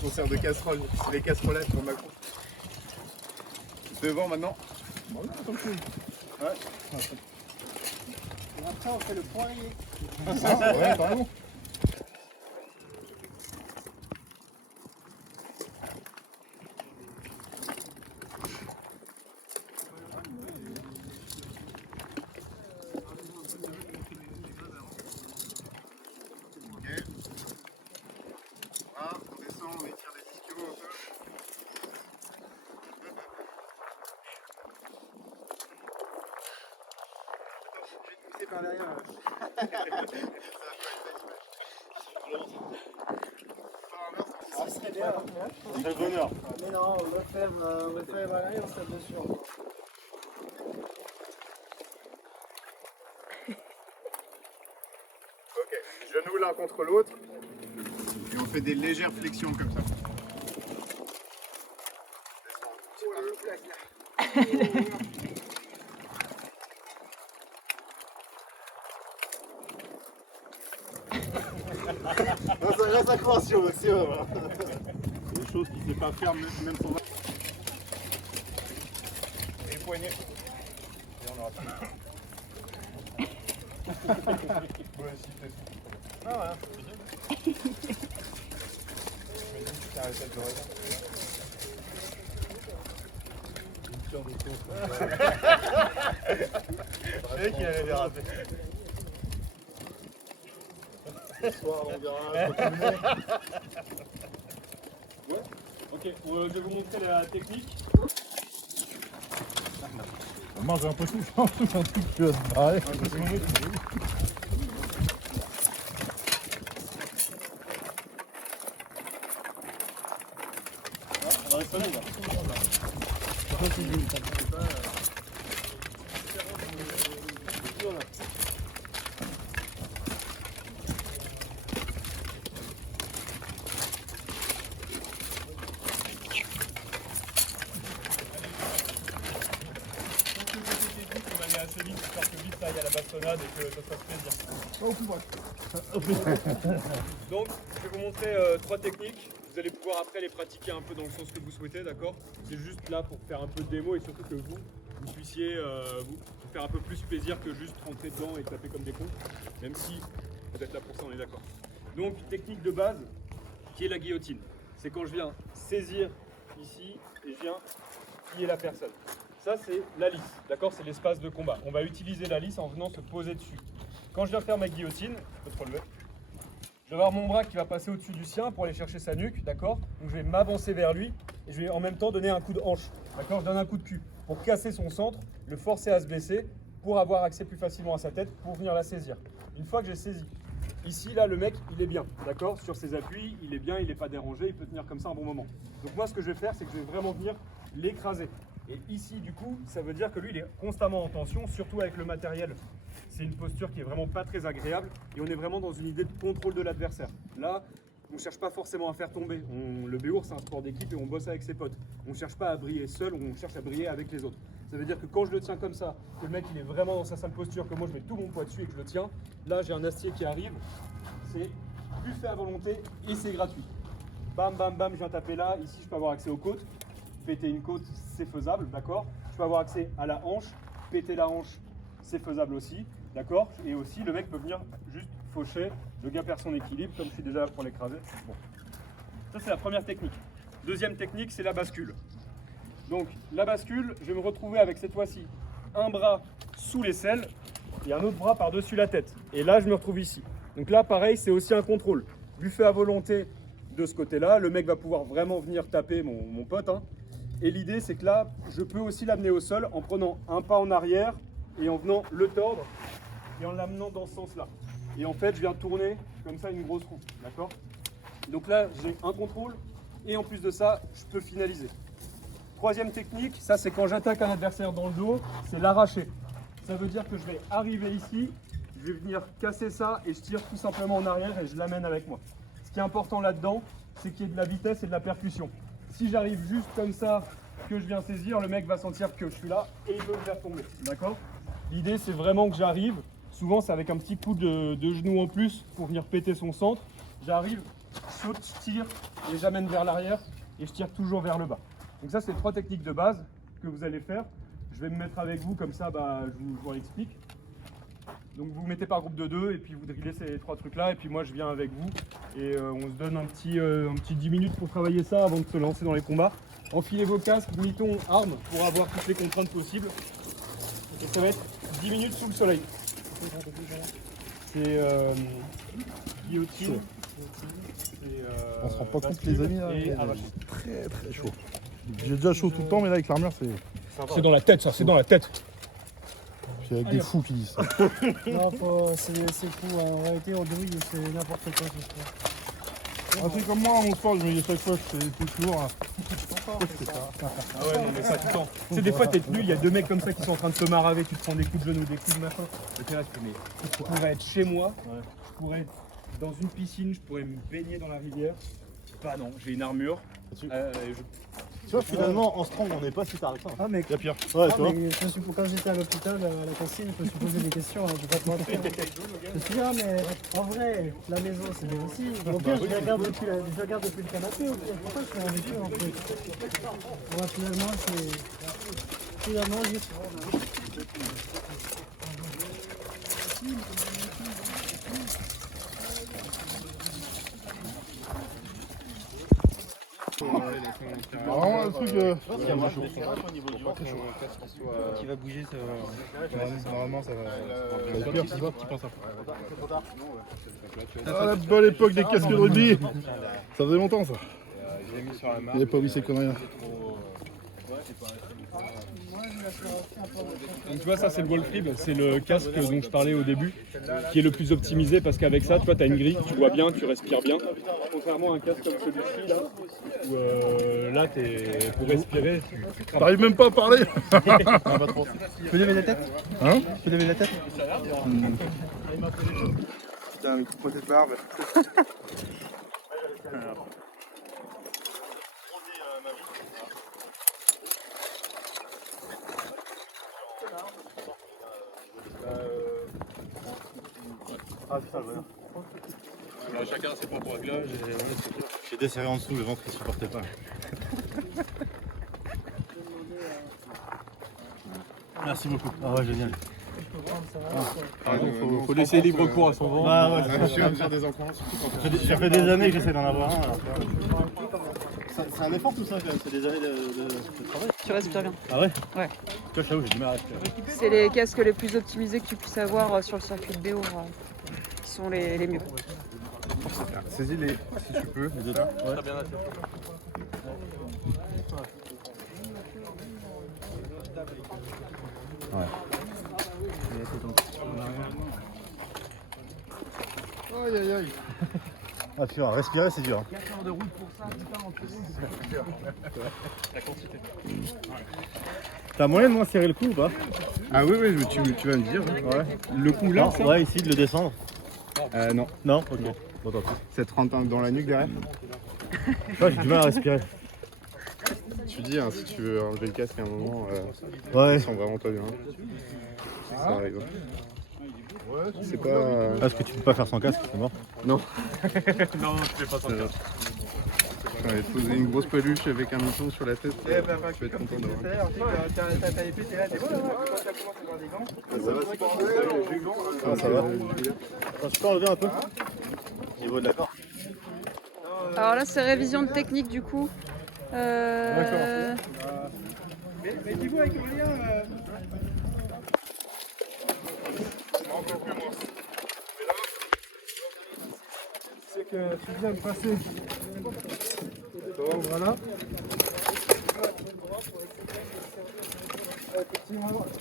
On sert de casserole, c'est les casserolettes pour Macron. Devant maintenant. Bon, là, attends, ouais. Et après, on fait le poirier. Ah, ouais, t'as raison. qui serait bien. C'est le bonheur. Mais non, on va faire voilà, et on se tape dessus encore. Ok, genoux l'un contre l'autre. Et on fait des légères flexions comme ça. Non, ça reste accroche au maximum. Des choses qu'il ne sait pas faire, même sans. Et les poignets. Et on aura plus. Ouais, si t'es souple. Ah ouais, c'est bien. Je savais qu'il allait les rater. Ce soir, on verra. Ouais. Ok, je vais vous montrer la technique. Moi, j'ai l'impression que c'est un truc qui va se barrer. On va rester là. Assez vite, j'espère que vite ça aille à la bastonnade et que ça se fasse plaisir. Donc, je vais vous montrer 3 techniques. Vous allez pouvoir après les pratiquer un peu dans le sens que vous souhaitez, d'accord? C'est juste là pour faire un peu de démo et surtout que vous puissiez vous faire un peu plus plaisir que juste rentrer dedans et taper comme des cons, même si vous êtes là pour ça, on est d'accord. Donc, technique de base qui est la guillotine. C'est quand je viens saisir ici et je viens plier la personne. Ça, c'est la lisse, d'accord? C'est l'espace de combat. On va utiliser la lisse en venant se poser dessus. Quand je viens faire ma guillotine, je peux te relever. Je vais avoir mon bras qui va passer au-dessus du sien pour aller chercher sa nuque, d'accord? Donc je vais m'avancer vers lui et je vais en même temps donner un coup de hanche, d'accord? Je donne un coup de cul pour casser son centre, le forcer à se baisser pour avoir accès plus facilement à sa tête pour venir la saisir. Une fois que j'ai saisi, ici, là, le mec, il est bien, d'accord? Sur ses appuis, il est bien, il n'est pas dérangé, il peut tenir comme ça un bon moment. Donc moi, ce que je vais faire, c'est que je vais vraiment venir l'écraser. Et ici, du coup, ça veut dire que lui, il est constamment en tension, surtout avec le matériel. C'est une posture qui est vraiment pas très agréable et on est vraiment dans une idée de contrôle de l'adversaire. Là, on ne cherche pas forcément à faire tomber. Le béour, c'est un sport d'équipe et on bosse avec ses potes. On ne cherche pas à briller seul, on cherche à briller avec les autres. Ça veut dire que quand je le tiens comme ça, que le mec il est vraiment dans sa sale posture, que moi je mets tout mon poids dessus et que je le tiens, là j'ai un acier qui arrive, c'est buffet à volonté et c'est gratuit. Bam, bam, bam, je viens taper là. Ici, je peux avoir accès aux côtes. Péter une côte, c'est faisable, d'accord? Je peux avoir accès à la hanche. Péter la hanche, c'est faisable aussi, d'accord? Et aussi, le mec peut venir juste faucher. Le gars perd son équilibre, comme je suis déjà là pour l'écraser. Bon. Ça, c'est la première technique. Deuxième technique, c'est la bascule. Donc, la bascule, je vais me retrouver avec cette fois-ci un bras sous l'aisselle et un autre bras par-dessus la tête. Et là, je me retrouve ici. Donc là, pareil, c'est aussi un contrôle. Buffet à volonté de ce côté-là. Le mec va pouvoir vraiment venir taper mon pote. Hein. Et l'idée, c'est que là, je peux aussi l'amener au sol en prenant un pas en arrière et en venant le tordre et en l'amenant dans ce sens-là. Et en fait, je viens tourner comme ça une grosse roue. D'accord? Donc là, j'ai un contrôle et en plus de ça, je peux finaliser. Troisième technique, ça c'est quand j'attaque un adversaire dans le dos, c'est l'arracher. Ça veut dire que je vais arriver ici, je vais venir casser ça et je tire tout simplement en arrière et je l'amène avec moi. Ce qui est important là-dedans, c'est qu'il y ait de la vitesse et de la percussion. Si j'arrive juste comme ça, que je viens saisir, le mec va sentir que je suis là et il peut me faire tomber. D'accord? L'idée c'est vraiment que j'arrive, souvent c'est avec un petit coup de genou en plus pour venir péter son centre. J'arrive, je saute, je tire et j'amène vers l'arrière et je tire toujours vers le bas. Donc ça c'est 3 techniques de base que vous allez faire. Je vais me mettre avec vous comme ça, je vous explique. Donc vous vous mettez par groupe de 2 et puis vous drillez ces 3 trucs là et puis moi je viens avec vous et on se donne un petit 10 minutes pour travailler ça avant de se lancer dans les combats. Enfilez vos casques, demi-ton, armes pour avoir toutes les contraintes possibles. Et ça va être 10 minutes sous le soleil. C'est guillotine. On se rend pas compte les amis là, et c'est très très chaud. J'ai déjà chaud tout le temps mais là avec l'armure c'est... C'est dans la tête ça, c'est dans la tête. Puis il y a des fous qui disent ça. Non, c'est fou, hein. En réalité, on douille, c'est n'importe quoi ce sport. C'est comme moi en sport, je me dis à chaque fois que c'est toujours. Ah ouais, non, mais ça tout le temps. Tu sais, des fois, t'es tenu, il y a deux mecs comme ça qui sont en train de se maraver, tu te prends des coups de genou, des coups de machin. Et t'es là, tu fais, mais je pourrais être chez moi, je pourrais être dans une piscine, je pourrais me baigner dans la rivière. Bah non, j'ai une armure. Tu vois, finalement, en strong, on n'est pas si tard que ça. Ah, mais Il y a pire. Ouais, tu vois. mais quand j'étais à l'hôpital, à la cantine, je me suis posé des questions. Je vais pas te mentir. Je me suis dit, ah, mais en vrai, la maison, c'est bien aussi. Au pire, je regarde depuis le canapé. Au pire, pourquoi je fais un vécu en fait? Moi, finalement, juste. Vraiment le truc. Qui va bouger, ça va. Normalement, ça va. Ah, la bonne époque des casques de rugby. Ça faisait longtemps ça. Il n'avait pas oublié ces conneries. Donc tu vois, ça c'est le Wolfrib, c'est le casque dont je parlais au début, qui est le plus optimisé parce qu'avec ça, tu vois, tu as une grille, tu vois bien, tu respires bien. Contrairement à un casque comme celui-ci, là, où là, pour respirer, tu crames. T'arrives même pas à parler. Tu peux lever la tête? Hein? Tu peux lever la tête? Putain, mais coupe-moi cette barbe. Chacun ses propres réglages. J'ai desserré en dessous, le ventre il supportait pas. Merci beaucoup. Ah ouais, génial. Faut laisser libre cours à son vent. Ah ouais, Je suis à faire des enfants. ça fait des années que j'essaie d'en avoir un. C'est un effort tout ça quand même, c'est des années de travail. Tu respires bien. Ah ouais? Ouais. Tu vois, je t'avoue, j'ai du mal à respirer. C'est les casques les plus optimisés que tu puisses avoir sur le circuit de BO, qui sont les mieux. Saisis-les si tu peux. Les deux là? Ouais. Très bien là. Aïe aïe aïe. Ah tu vois, respirer c'est dur. Hein. 4 heures de route pour ça, putain, en plus. La quantité. T'as moyen de moins serrer le cou ou pas? Ah oui, oui, tu vas me dire. Ouais. Le cou là, ça? Ouais, ici de le descendre. Non. Non? Ok. Bon, tant pis. Ça te rentre dans la nuque derrière? Ouais, j'ai du mal à respirer. Tu dis, hein, si tu veux enlever le casque à un moment, Ouais. ils sont vraiment pas bien. Ça arrive. C'est pas. Parce que tu peux pas faire sans casque, c'est mort. Non. Non, tu fais pas ça. J'avais posé une grosse peluche avec un mouton sur la tête. Tu vas être content d'avoir. T'as les pétés là, t'es bon là, commence à avoir des gants. Ça va, Ah, ça va. Je peux enlever un peu au niveau de la corde. Alors là, c'est révision de technique du coup. Mais dis-vous avec le lien. C'est que tu viens de passer. Voilà.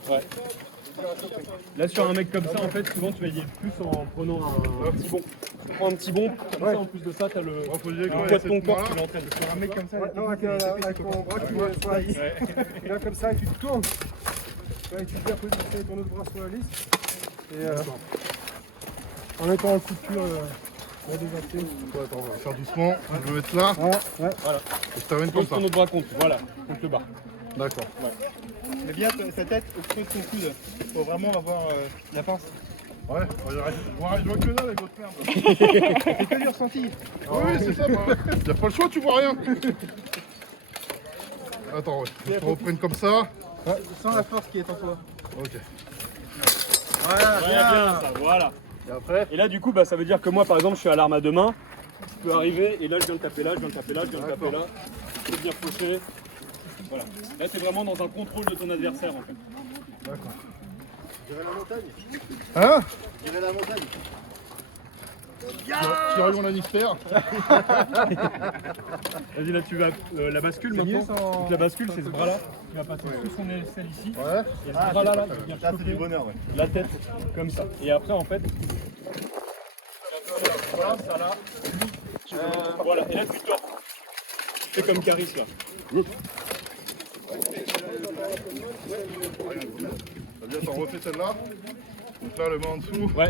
Ouais. Là sur un mec comme ça, en fait, souvent tu vas y aller plus en prenant un petit bond. Tu prends un petit bond, comme ça en plus de ça, t'as le poids de ton corps qui l'entraîne. Un mec comme ça, non, avec ton bras, tu vois, sur la lisse. Là, comme ça, et tu te tournes. Ouais, tu viens positionner ton autre bras sur la lisse. Et en mettant un coup de cul, on va désacter. Attends, on va faire doucement. Je vais me mettre là. Ouais. Voilà. Et je t'amène comme Pose ça. ton autre bras contre, voilà, contre le bas. D'accord. Mais bien sa tête au creux de ton coude. Faut vraiment avoir la pince. Ouais, je vois que dalle avec votre merde. C'est que du ressenti. Oui, c'est ça. Bah. Y'a pas le choix, tu vois rien. Attends, ouais. Je te reprenne comme ça. Ouais, sans la force qui est en toi. Ok. Voilà, Bien, ça, voilà. Et après? Et là, du coup, bah, ça veut dire que moi, par exemple, je suis à l'arme à deux mains. Je peux arriver et là, je viens de taper là, je viens de taper là, je viens de taper là. Je peux bien faucher. Voilà. Là, c'est vraiment dans un contrôle de ton adversaire, en fait. D'accord. J'irai la montagne. Hein? J'irai la montagne. Tirons la Nixter. Vas-y, là, tu vas la bascule maintenant. Donc, la bascule, c'est ce bras-là. Tu vas passer sous son aisselle ici. Ouais. Et ce bras-là, là, tu viens Ça c'est choper du bonheur, ouais. la tête, comme ça. Et après, en fait, voilà, ça là, Voilà, et là tu tords. Tu fais comme Caris là. T'as bien, t'en refais celle-là. Donc là, le main en dessous. Ouais.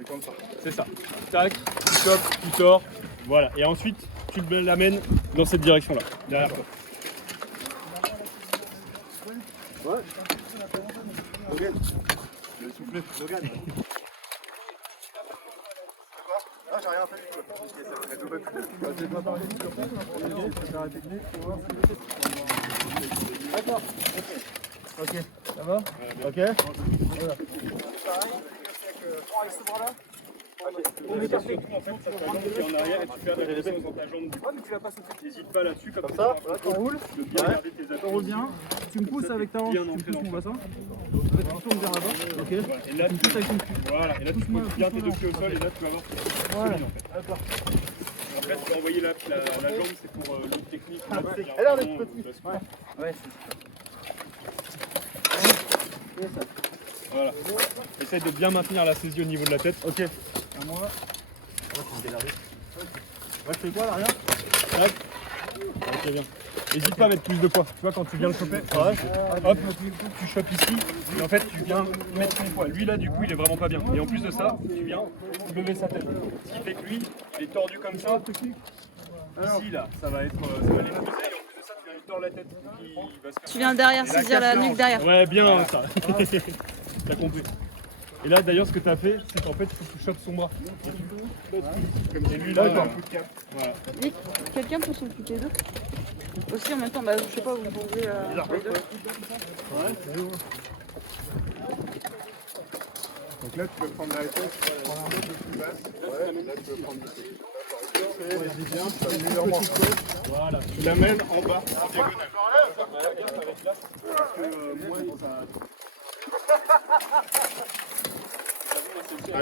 Et comme ça. C'est ça. Tac, tu chopes, tu tords. Voilà. Et ensuite, tu l'amènes dans cette direction-là, derrière toi. Ouais. Logan. Je vais souffler. Logan. Ah, j'ai rien fait. D'accord. Ok. Ça va? Ok. Voilà. On met surtout en fait, ça fait qui est en arrière et tu fais des résistance dans ta jambe. Mais tu vas pas sauter. N'hésite pas là-dessus comme ça. Là, tu roules. Bien garder tes appuis. Tu roules bien. Tu me pousses avec ta hanche. Bien Tu me entrer pousses, dans on voit ça. le Tu tournes vers là-bas. Ok. Et là, Tu me pousses avec ton cul. voilà. Et là, tu poses bien tes deux pieds au sol et là, tu vas avoir tes Voilà. en fait. D'accord. Après, tu vas envoyer la jambe, c'est pour l'autre technique. Elle a l'air d'être petite. Ouais, c'est ça. Voilà. Essaye de bien maintenir la saisie au niveau de la tête. Ok. À moi. Ouais, c'est délardé. Ouais, je fais quoi, là, rien? Tac. Ok, bien. N'hésite pas à mettre plus de poids. Tu vois, quand tu viens le choper, hop, tu chopes ici. Et en fait, tu viens mettre ton poids. Lui, là, du coup, il est vraiment pas bien. Et en plus de ça, tu viens lever sa tête. Ce qui fait que lui, il est tordu comme ça. Ici, là, ça va l'exposer. Et en plus de ça, tu viens lui tordre la tête. Il va se faire... Tu viens derrière, saisir la nuque derrière. Ouais, bien, ça. T'as compris. Et là, d'ailleurs, ce que t'as fait, c'est qu'en fait, il faut que tu chopes son bras. Et lui, là, D'accord. voilà. Nick, quelqu'un peut s'occuper d'eux? Aussi en même temps, bah, je sais pas, vous pouvez les deux. Donc là, tu peux prendre la tête, tu peux prendre un peu plus basse. Ouais, là, tu peux prendre ici. Vas-y bien, tu vas venir moi. Voilà. Tu l'amènes en bas, en diagonale.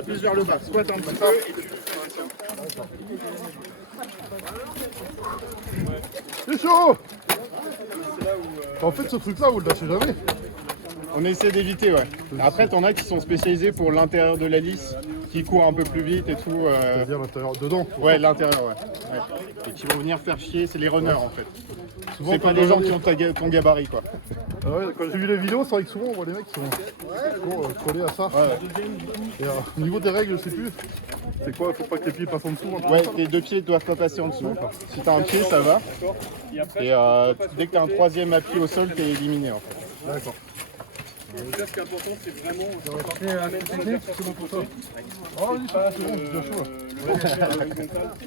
Plus vers le bas, squat un petit peu et tu C'est chaud. En fait, ce truc-là, vous le lâchez jamais. On essaie d'éviter, ouais. Après, t'en as qui sont spécialisés pour l'intérieur de la lisse, qui courent un peu plus vite et tout. C'est-à-dire l'intérieur, dedans. Ouais, l'intérieur, ouais. Et qui vont venir faire chier, c'est les runners en fait. Souvent, C'est pas des gens qui ont ton gabarit, quoi. Ah ouais, quand j'ai vu les vidéos, c'est vrai que souvent on voit les mecs qui sont collés à ça. Et au niveau des règles, je sais plus. C'est quoi? Faut pas que tes pieds passent en dessous. Ouais, tes deux pieds doivent pas passer en dessous. Si t'as un pied, ça va. Et dès que t'as un troisième appui au sol, t'es éliminé en fait. D'accord. Ça, ce qui est important, c'est vraiment. C'est bon pour toi. Oh, vas-y, c'est bon, c'est déjà chaud là.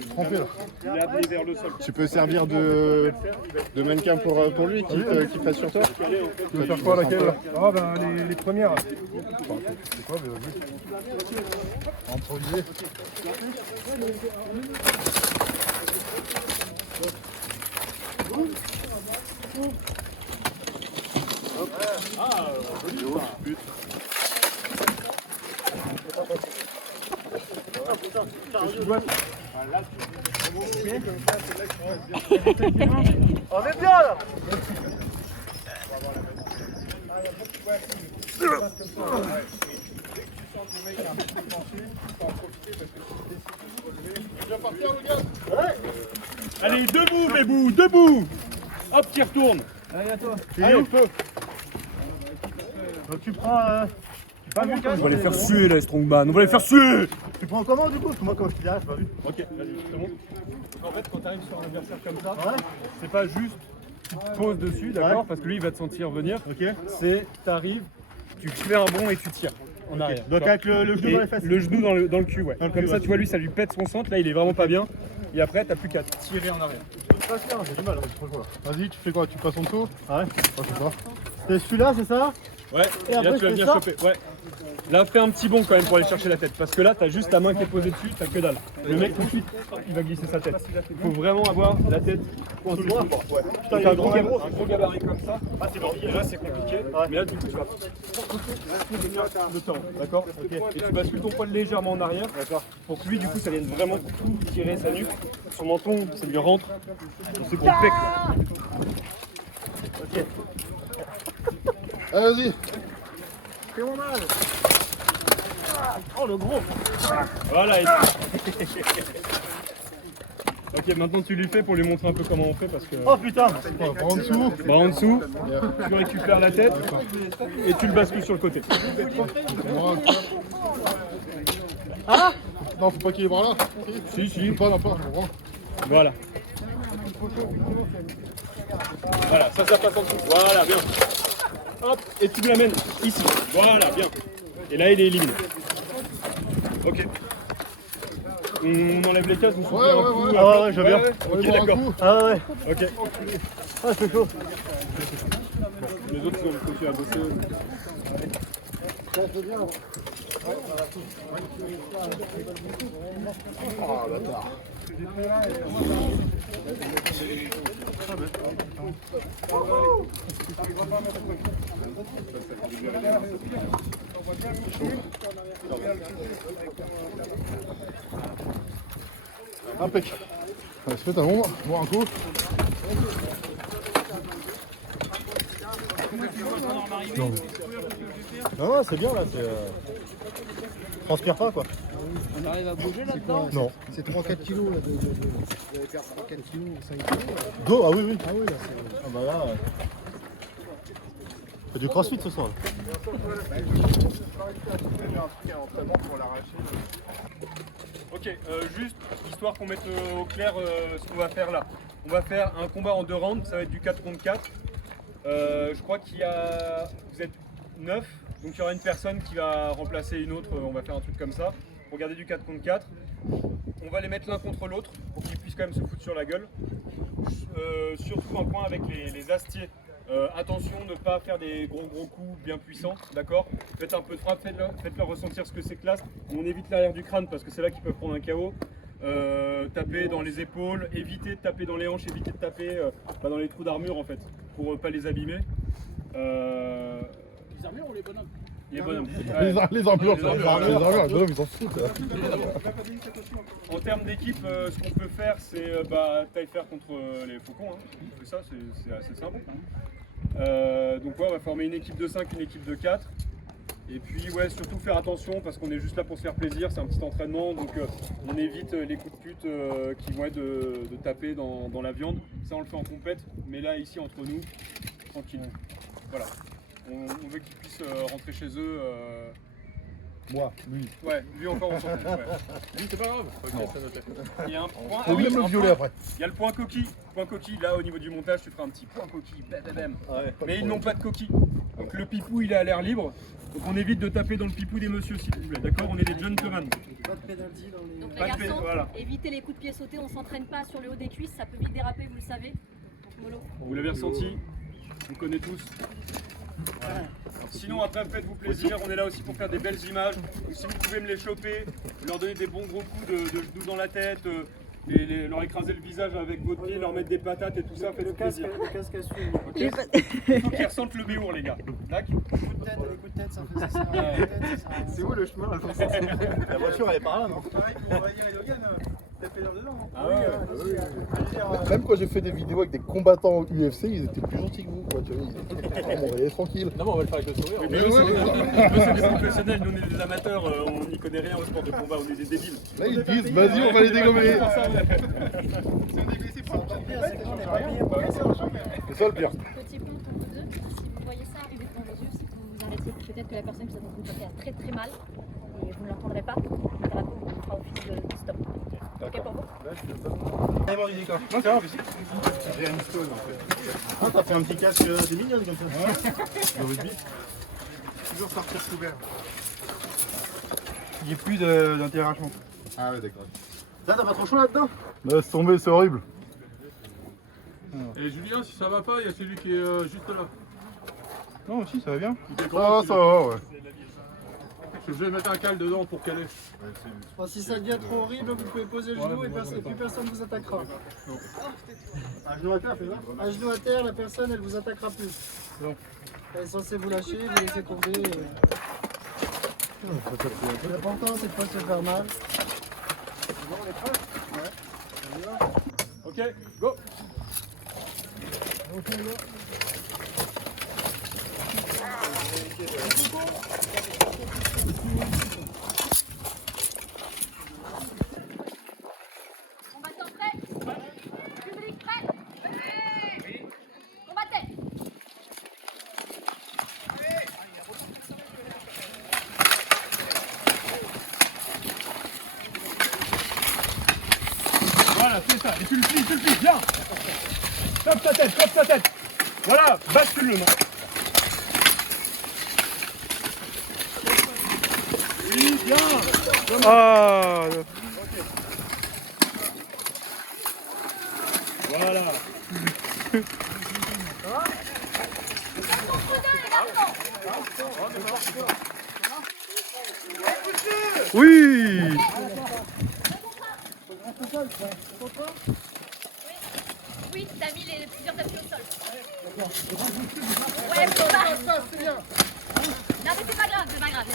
Trempé là. Il est amené vers le sol. Tu peux servir de mannequin pour lui qui fasse sur toi. Tu veux faire quoi laquelle là? Ah, ben, les premières. C'est quoi, vas-y. Improviser. On est bien là. Allez, debout, Bébou, debout. Hop, qui retourne. Allez, à toi. Allez, on peut. Donc tu prends. Pas vu, On va les faire suer, là, les strongman. On va les faire suer. Tu prends comment du coup? Parce que moi, quand je te dirais, j'ai pas vu. Ok, vas-y, c'est bon. En fait, quand tu arrives sur un adversaire comme ça, Ouais. c'est pas juste tu te poses dessus, d'accord, Ouais. parce que lui il va te sentir venir. Ok. C'est t'arrives, tu fais un bond et tu tires en arrière. Donc avec le genou Et dans les fesses. le genou dans le cul, ouais. Dans le Comme cul, ça, ouais. tu vois, lui ça lui pète son centre, là il est vraiment pas bien. Et après, t'as plus qu'à tirer en arrière. J'ai du mal. Vas-y, tu fais quoi? Tu passes en dessous? Ouais. Ah, c'est ça. C'est celui-là, c'est ça? Ouais, et, après, là tu vas je venir fais ça. choper. Ouais. Là, fais un petit bond quand même pour aller chercher la tête. Parce que là, t'as juste ta main qui est posée dessus, t'as que dalle. Le mec, tout de suite, il va glisser sa tête. Il faut vraiment avoir la tête coincée sur le bord. Ouais. Putain, T'as il est un gros gabarit comme ça. Ah, c'est bon. Et là, c'est compliqué. Mais là, du coup, tu vas le temps. D'accord. Et tu bascules ton poil légèrement en arrière. D'accord. Pour que lui, du coup, ça vienne vraiment tout tirer sa nuque. Son menton, ça lui rentre. C'est pour le pec. Là. Ok. Allez, vas-y. Fais mon mal. Oh le gros. Voilà. Et... Ok, maintenant tu lui fais pour lui montrer un peu comment on fait parce que... Oh putain! En dessous. Bah en dessous, tu récupères la tête et tu le bascules sur le côté. Ah! Non, faut pas qu'il est par là. Si. Pas. Voilà. Voilà, ça passe en dessous. Voilà, bien. Hop, et tu l'amènes ici. Voilà, bien. Et là, il est éliminé. Ok. On enlève les cases, vous soufflez un coup. Ah ouais, je veux bien. Ok, d'accord. Ah ouais. Ok. Ah, c'est chaud. Les autres sont continuent à bosser. Ah, bâtard. Impec. On va se mettre à l'ombre, boire un coup. Non, c'est bien là. Transpire pas quoi. On arrive à bouger là-dedans? Non. C'est 3-4 kilos là, vous allez faire 3-4 kilos, 5 kilos. Go, ah oui, oui. Ah oui, là c'est... Ah bah là. C'est du crossfit ce soir. Ok, juste histoire qu'on mette au clair ce qu'on va faire là. On va faire un combat en 2 rounds, ça va être du 4 contre 4. Je crois qu'il y a... Vous êtes 9, donc il y aura une personne qui va remplacer une autre, on va faire un truc comme ça. Pour garder du 4 contre 4. On va les mettre l'un contre l'autre pour qu'ils puissent quand même se foutre sur la gueule. Surtout un point avec les astiers. Attention, ne pas faire des gros coups bien puissants, d'accord? Faites un peu de frappe, faites-leur ressentir ce que c'est que l'astre. On évite l'arrière du crâne parce que c'est là qu'ils peuvent prendre un KO. Taper dans les épaules, éviter de taper dans les hanches, éviter de taper dans les trous d'armure en fait, pour pas les abîmer. Les armures ou les bonhommes? Les bonhommes. Les armures, ils s'en foutent. En termes d'équipe, ce qu'on peut faire, c'est taille fer contre les faucons. Hein. On fait ça, c'est assez simple. Donc ouais, on va former une équipe de 5, une équipe de 4. Et puis ouais, surtout faire attention parce qu'on est juste là pour se faire plaisir, c'est un petit entraînement. Donc on évite les coups de pute qui vont être de taper dans la viande. Ça on le fait en compète, mais là ici entre nous, tranquille. Voilà. On veut qu'ils puissent rentrer chez eux. Moi, lui. Ouais, lui encore on s'en fout. Ouais. Lui c'est pas grave. Il y a un point. Faut même le violer après. Il y a le point coquille. Point coquille, là au niveau du montage, tu feras un petit point coquille. Bam. Mais ils n'ont pas de coquille. Donc le pipou il est à l'air libre. Donc on évite de taper dans le pipou des messieurs s'il vous plaît. D'accord? On est des gentlemen. Pas de pénalty dans les... Donc les Pas de garçons, voilà. évitez les coups de pied sautés, on s'entraîne pas sur le haut des cuisses, ça peut vite déraper, vous le savez. Donc mollo. Vous l'avez ressenti, on connaît tous. Voilà. Sinon après faites-vous plaisir, on est là aussi pour faire des belles images. Donc, si vous pouvez me les choper, leur donner des bons gros coups de genoux dans la tête, leur écraser le visage avec votre pied, leur mettre des patates et tout ça, faites-vous plaisir. Le casque à suivre. Okay. Il faut qu'ils ressentent le béour les gars. Tac. Les coups de tête, ça fait ça. C'est où le chemin là? La voiture elle est par là, non? Ah ouais. Même quand j'ai fait des vidéos avec des combattants UFC, ils étaient plus gentils que vous. Quoi, tu vois, on va aller tranquille. Non, mais on va le faire avec le sourire. Mais eux, c'est des professionnels, nous on est des amateurs, on n'y connaît rien au sport de combat, on est des débiles. Là ils disent, vas-y, on va les dégommer. C'est ça le pire. Petit point entre vous deux, si vous voyez ça arriver devant vos yeux, c'est que vous arrêtez. Peut-être que la personne qui vous attend peut faire très mal et vous ne l'entendrez pas. Le drapeau vous fera office de stop. Ok pour vous? Allez voir Idika. Non, c'est grave ici. J'ai une stone en fait. Ah, t'as fait un petit casque de mignonne comme ça. Le rugby. Toujours sortir couvert. Il n'y a plus d'interaction. Ah ouais, d'accord. Là, t'as pas trop chaud là-dedans? Laisse tomber, c'est horrible. Et Julien, si ça va pas, il y a celui qui est juste là. Non, aussi, ça va bien. Ah, ça va, ouais. Je vais mettre un cal dedans pour caler. Bon, si ça devient trop horrible, vous pouvez poser le genou et plus personne ne vous attaquera. Un genou à terre, c'est ça? Un genou à terre, la personne elle vous attaquera plus. Bon. Elle est censée vous lâcher, vous laisser tomber. L'important c'est de pas se faire mal. Ok, go. Combattant prêt? Top sa tête, top sa tête. Voilà, bascule le nom. Oui, bien. Ah. Voilà. Oui. Oui, t'as mis les plusieurs appuis au sol. Ouais, faut pas. Non, mais c'est pas grave, c'est pas grave.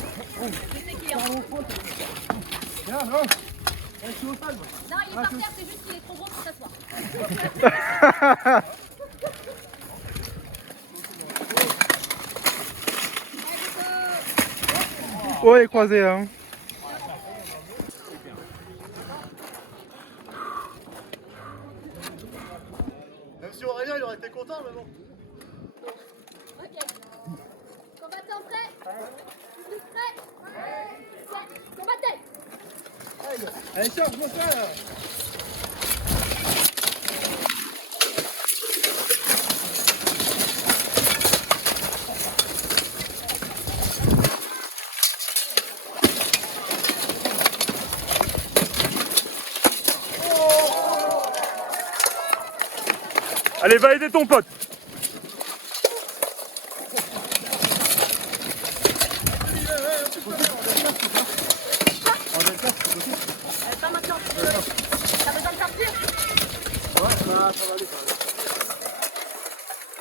Je sais qu'il est en. Non, il est par terre, c'est juste qu'il est trop gros pour s'asseoir. Ouais, croisé hein. Même si Aurélien il aurait été content, mais bon. Ok. Combattant prêt. Public prêt. Combattez. Allez, charge-moi ça là. Allez, va aider ton pote. Pas maintenant. T'as besoin de sortir.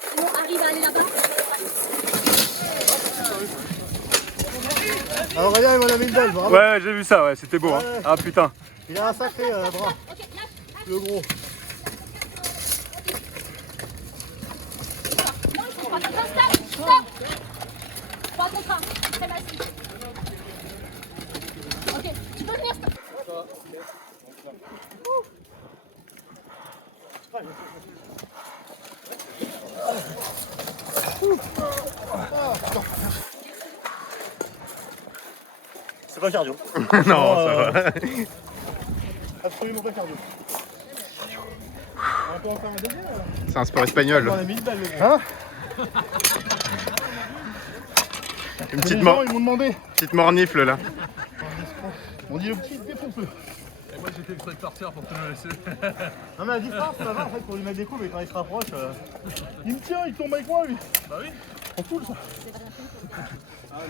Sinon, arrive à aller là-bas. Alors Aurélien il m'en a mis une belle, bravo. Ouais, j'ai vu ça, ouais, c'était beau. Hein. Ah putain. Il a un sacré bras. Le gros. Non, il faut pas. Stop, stop. 3 contre 1. Très massif. Ok, tu peux venir. C'est pas cardio. Non, ça va. Absolument pas cardio. On peut en faire un deuxième alors. C'est un sport espagnol. On a mis une balle le gros. Hein? Une Les gens ils m'ont demandé. petite mornifle là. On dit le petit défonce-le. Et moi j'étais exprès de partir pour te le laisser. Non mais à distance ça va en fait pour lui mettre des coups mais quand il se rapproche. Il me tient, il tombe avec moi lui. Bah oui. On fout ça. Ah non.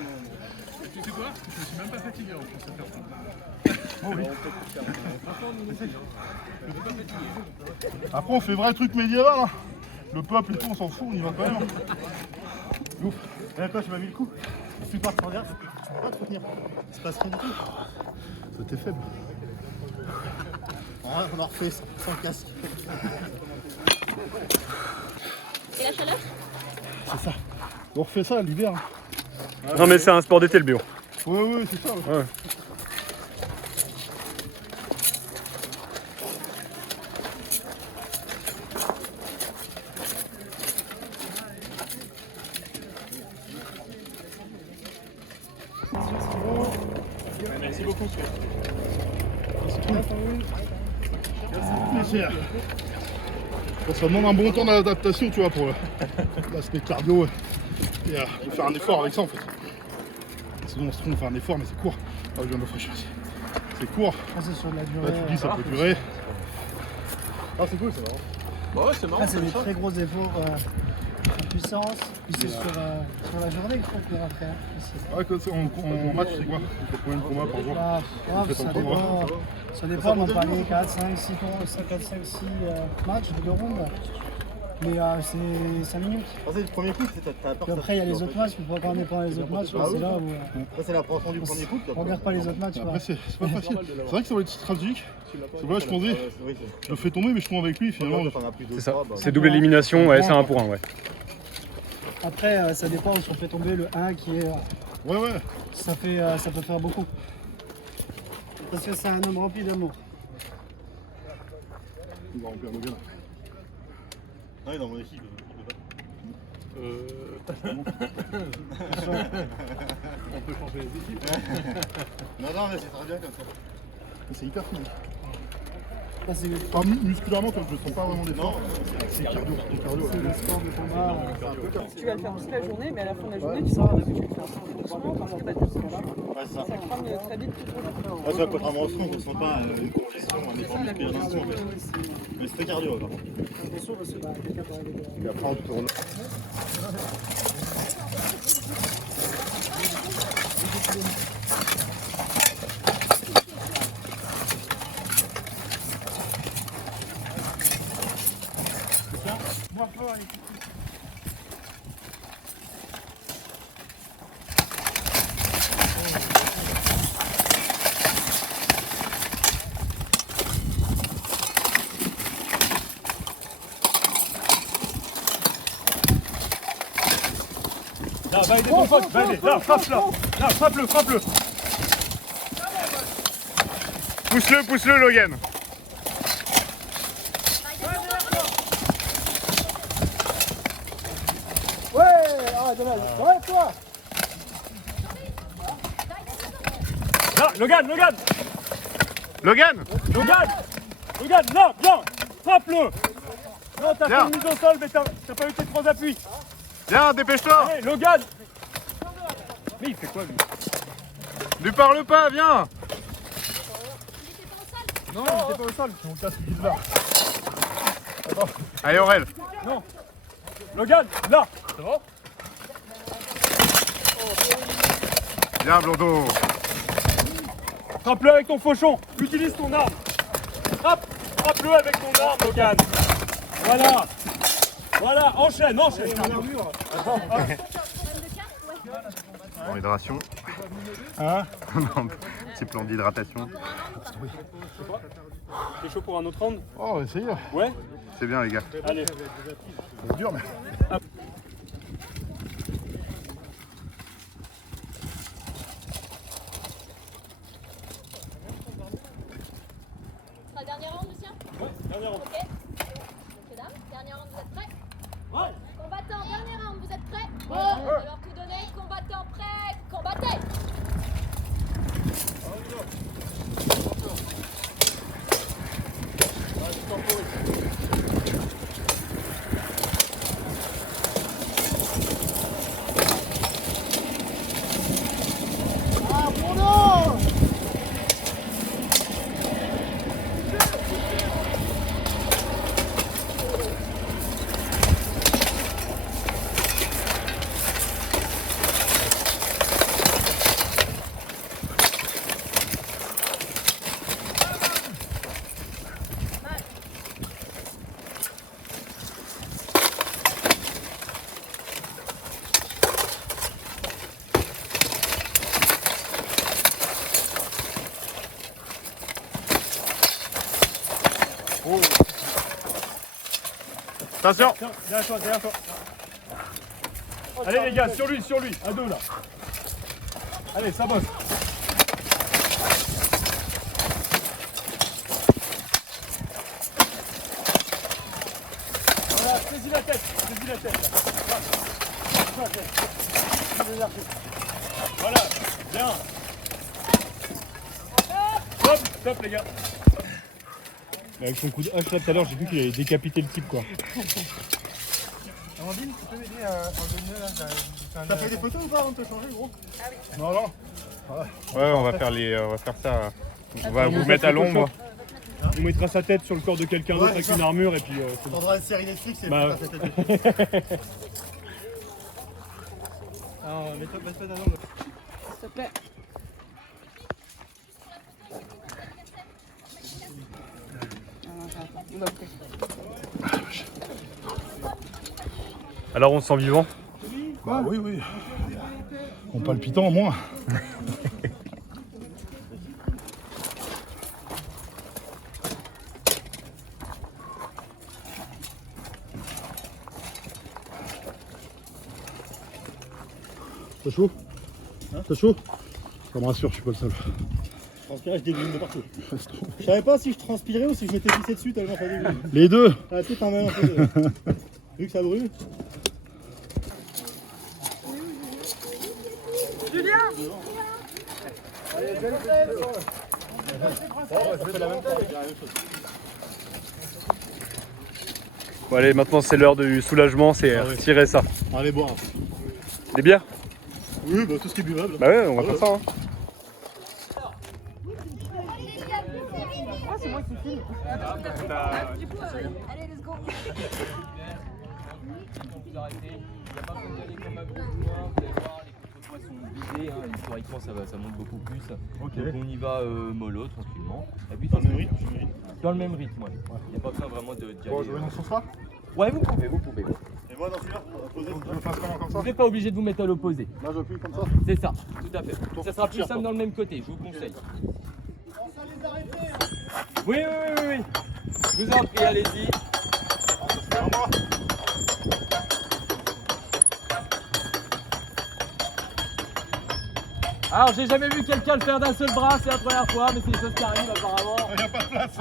Et tu sais quoi? Je me suis même pas fatigué en plus à faire ça. Oh oui. Après on fait vrai truc médiéval. Hein. Le peuple et tout on s'en fout, on y va quand même. Ouf. Et là toi tu m'as mis le coup. Si tu pars sans derrière, tu peux pas te retenir. Il se passe rien du tout. Ça t'es faible. Ouais, on en refait sans casque. Et la chaleur? C'est ça. On refait ça l'hiver. Non mais c'est un sport d'été le bio. Ouais, c'est ça. Ouais. Ouais. Merci beaucoup. Plaisir. Bon, ça demande un bon temps d'adaptation, tu vois, pour l'aspect cardio. Et faut faire un effort avec ça en fait. Sinon on se trompe, on fait un effort, mais c'est court. Ah, je viens de fraîchir aussi. C'est court. C'est sur de la Là durée. tu dis ça peut durer. Ah c'est cool, c'est marrant. Bah ouais, c'est marrant. C'est des très gros efforts en puissance. Puis c'est sur la journée qu'il faut courir après. Ouais, quand c'est en match, c'est quoi? Tu fais combien de combats par jour? Ça dépend, on peut aller 4, 5, 6 matchs de ronde. Mais c'est 5 minutes. C'est le premier coup, t'as peur. Puis après, il y a les autres matchs. Une fois qu'on est pas les autres matchs, c'est là où. Ça, c'est l'approche du premier coup. On regarde pas les autres matchs. Après, c'est pas facile. C'est vrai que ça va être stratégique. C'est vrai, je pensais, je le fais tomber, mais je tombe avec lui finalement. C'est ça. C'est double élimination, ouais, c'est 1 pour 1, ouais. Après, ça dépend si on fait tomber le 1 qui est. Ouais. Ça peut faire beaucoup. Parce que c'est un homme rempli d'amour. Il va remplir nos gars. Ah, il est dans mon équipe. On peut changer les équipes. Non, mais c'est très bien comme ça. C'est hyper fini. Pas musculairement, toi, je ne sens pas vraiment d'effort. C'est cardio. C'est le sport de combat. Tu vas le faire toute la journée, mais à la fin de la journée, tu sauras que tu vas le faire doucement parce que ça crame très vite tout au long. Ouais, ça, contrairement au son, on ne sent pas une congestion, un effort musculaire dans le son. Mais c'est très cardio. Alors. Attention parce que quelqu'un peut arriver. Et après, on tourne. Là, va aider ton pote, va aider. Là, frappe-le. Là, frappe-le, frappe-le. Pousse-le, Logan. Ouais, ah, dommage. Ouais, toi. Là, Logan. Logan, là, viens. Frappe-le. Non, t'as Viens. fait une mise au sol, mais t'as pas eu tes 3 appuis. viens, dépêche-toi. Allez, Logan. Mais il fait quoi, lui? Lui parle pas, viens. Non, il était pas au sol. On casse le guide là. Allez, Aurel. Non. Logan, là. Ça va? Viens, Blondeau. Frappe-le avec ton fauchon. Utilise ton arme. Frappe-le avec ton arme, Logan. Voilà, enchaîne. En hydratation. Hein? Non, petit plan d'hydratation. T'es chaud pour un autre round? Oh, on va essayer. Ouais. C'est bien, les gars. Allez. C'est dur, mais. La dernière ronde, Lucien? Ouais, dernière ronde. Ok. Messieurs, dames, dernière ronde, vous êtes prêts? Ouais. Combattants, dernière ronde, vous êtes prêts? Ouais. Alors tout donner, combattants prêts, combattez! Attention. Tiens, derrière toi. Allez les gars, sur lui, à deux là. Allez, ça bosse. Voilà, saisis la tête. Là. Voilà, bien. Stop les gars. Avec son coup de hache là tout à l'heure, j'ai vu qu'il avait décapité le type quoi. Amandine, tu peux m'aider à enlever là? T'as fait des photos ou pas avant de te changer, gros? Ah oui. Non. Ouais, on va faire ça. On va vous mettre à l'ombre. On mettra sa tête sur le corps de quelqu'un d'autre avec une armure et puis. On prendra une série Netflix et Bah, ta tête dessus. Alors, mets-toi pas d'un angle. S'il te plaît. Alors on se sent vivant? Bah oui. En palpitant au moins. T'as chaud? T'as chaud? Ça me rassure, je suis pas le seul. Je transpirais, je dégouline de partout. Je savais pas si je transpirais ou si je m'étais pissé dessus tellement ça dégouline. Les deux. Ah, tout en mélange. Vu que ça brûle. Julien! Allez, je fais la même chose. Bon, allez, maintenant c'est l'heure du soulagement, c'est retirer ça. Allez boire. Des bières? Oui, bah tout ce qui est buvable. Bah ouais, on va faire ça. Hein. Ah, c'est moi qui filme. Du coup, allez, let's go. Historiquement ça monte beaucoup plus. Okay. Donc on y va mollo, tranquillement. Et puis, dans le même rythme. Dans le même rythme, ouais. Il n'y a pas besoin vraiment d'y aller. Bon, je vais dans ce sens-là. Ouais, vous pouvez. Et moi dans celui-là, poser, je le fasse comment comme ça? Vous n'êtes pas obligé de vous mettre à l'opposé. Là j'appuie comme ça. C'est ça, tout à fait. Ça sera plus simple dans le même côté, je vous conseille. Oui. Je vous en prie, allez-y. Alors, j'ai jamais vu quelqu'un le faire d'un seul bras, c'est la première fois, mais c'est des choses qui arrivent apparemment. Il n'y a pas de place.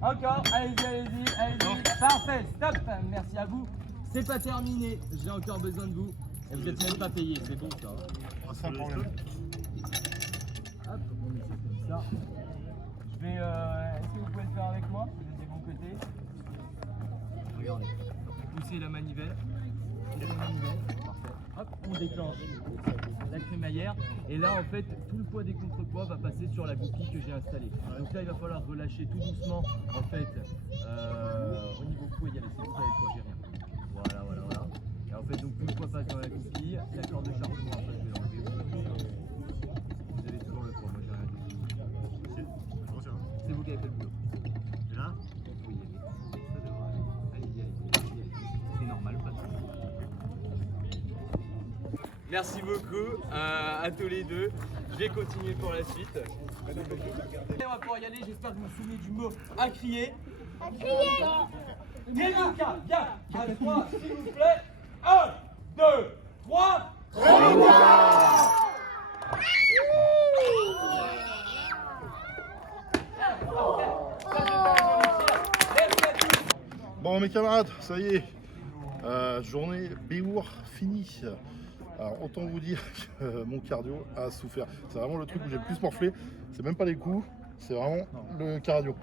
Encore, allez-y. Parfait, stop. Merci à vous. C'est pas terminé, j'ai encore besoin de vous. Et vous n'êtes même pas payé, c'est bon ça. C'est un problème. Hop, on met ça comme ça. Je vais. Est-ce que vous pouvez le faire avec moi? Vous êtes des bons côtés. Regardez. Poussez la manivelle. Parfait. Hop, on déclenche la crémaillère. Et là, en fait, tout le poids des contrepoids va passer sur la goupille que j'ai installée. Donc là, il va falloir relâcher tout doucement. En fait, au niveau poids, il y a les centrales, quoi, j'ai rien. Voilà. Et en fait, donc tout le poids passe dans la goupille. La corde de chargement, en fait, je vais l'enlever. Vous avez toujours le poids, moi j'ai rien du tout. C'est vous qui avez fait le boulot. Et là, vous pouvez y aller. Ça devrait aller. Allez-y. C'est normal, pas de soucis. Merci beaucoup à tous les deux. Je vais continuer pour la suite. On va pouvoir y aller. J'espère que vous vous souvenez du mot à crier. À crier. Renuka, viens. À 3, s'il vous plaît. 1, 2, 3. Bon mes camarades, ça y est, journée Béour finie. Alors autant vous dire que mon cardio a souffert. C'est vraiment le truc où j'ai le plus morflé. C'est même pas les coups, c'est vraiment le cardio.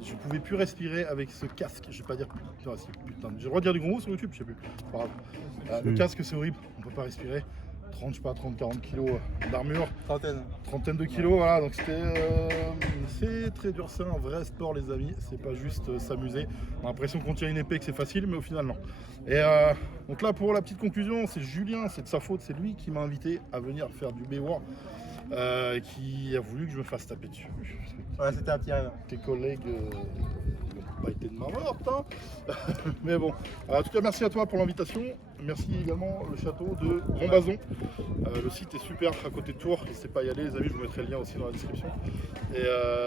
Je pouvais plus respirer avec ce casque. Je vais pas dire putain, j'ai le droit de dire du gros mot sur YouTube, je sais plus. C'est pas grave. Le casque c'est horrible, on peut pas respirer. 30-40 kilos d'armure. Trentaine de kilos, voilà. Donc c'est très dur, c'est un vrai sport les amis. C'est pas juste s'amuser. On a l'impression qu'on tient une épée, que c'est facile, mais au final non. Et donc là pour la petite conclusion, c'est Julien, c'est de sa faute, c'est lui qui m'a invité à venir faire du Béour. Qui a voulu que je me fasse taper dessus. Ouais, c'était un petit rêve. Tes collègues n'ont pas été de main morte, hein. Mais bon, en tout cas merci à toi pour l'invitation. Merci également le château de Montbazon. Le site est super à côté de Tours, n'hésitez pas à y aller les amis, je vous mettrai le lien aussi dans la description. Et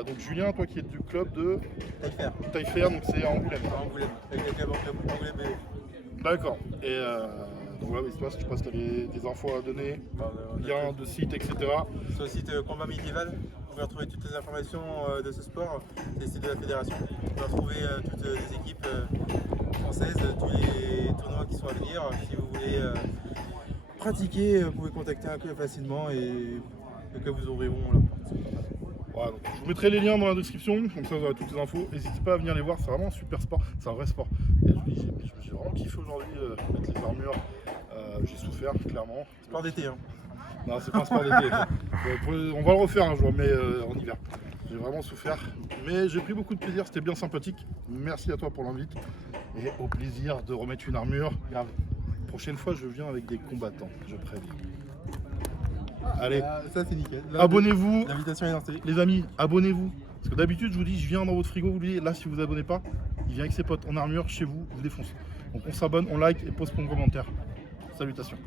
donc Julien, toi qui es du club de Taillefer, donc c'est à Angoulême. Avec les clubs Angoulême. D'accord. Et donc voilà, toi, je pense que tu as des infos à donner, liens de site, etc. Sur le site Combat Médiéval, vous pouvez retrouver toutes les informations de ce sport. C'est le site de la fédération. Vous pouvez retrouver toutes les équipes françaises, tous les tournois qui sont à venir. Si vous voulez pratiquer, vous pouvez contacter un club facilement et les clubs vous ouvriront la porte. Voilà, donc je vous mettrai les liens dans la description, comme ça vous aurez toutes les infos. N'hésitez pas à venir les voir, c'est vraiment un super sport, c'est un vrai sport. Et j'ai vraiment kiffé aujourd'hui avec les armures, j'ai souffert clairement. Sport d'été hein. Non, c'est pas un sport d'été. On va le refaire un jour, mais en hiver. J'ai vraiment souffert, mais j'ai pris beaucoup de plaisir, c'était bien sympathique. Merci à toi pour l'invite et au plaisir de remettre une armure. Grave. Prochaine fois, je viens avec des combattants, je préviens. Allez, ça c'est nickel. Abonnez-vous. L'invitation est lancée. Les amis, abonnez-vous. Parce que d'habitude, je vous dis, je viens dans votre frigo, vous voyez, là, si vous vous abonnez pas, il vient avec ses potes en armure chez vous, vous défonce. Donc on s'abonne, on like et pose pour un commentaire. Salutations.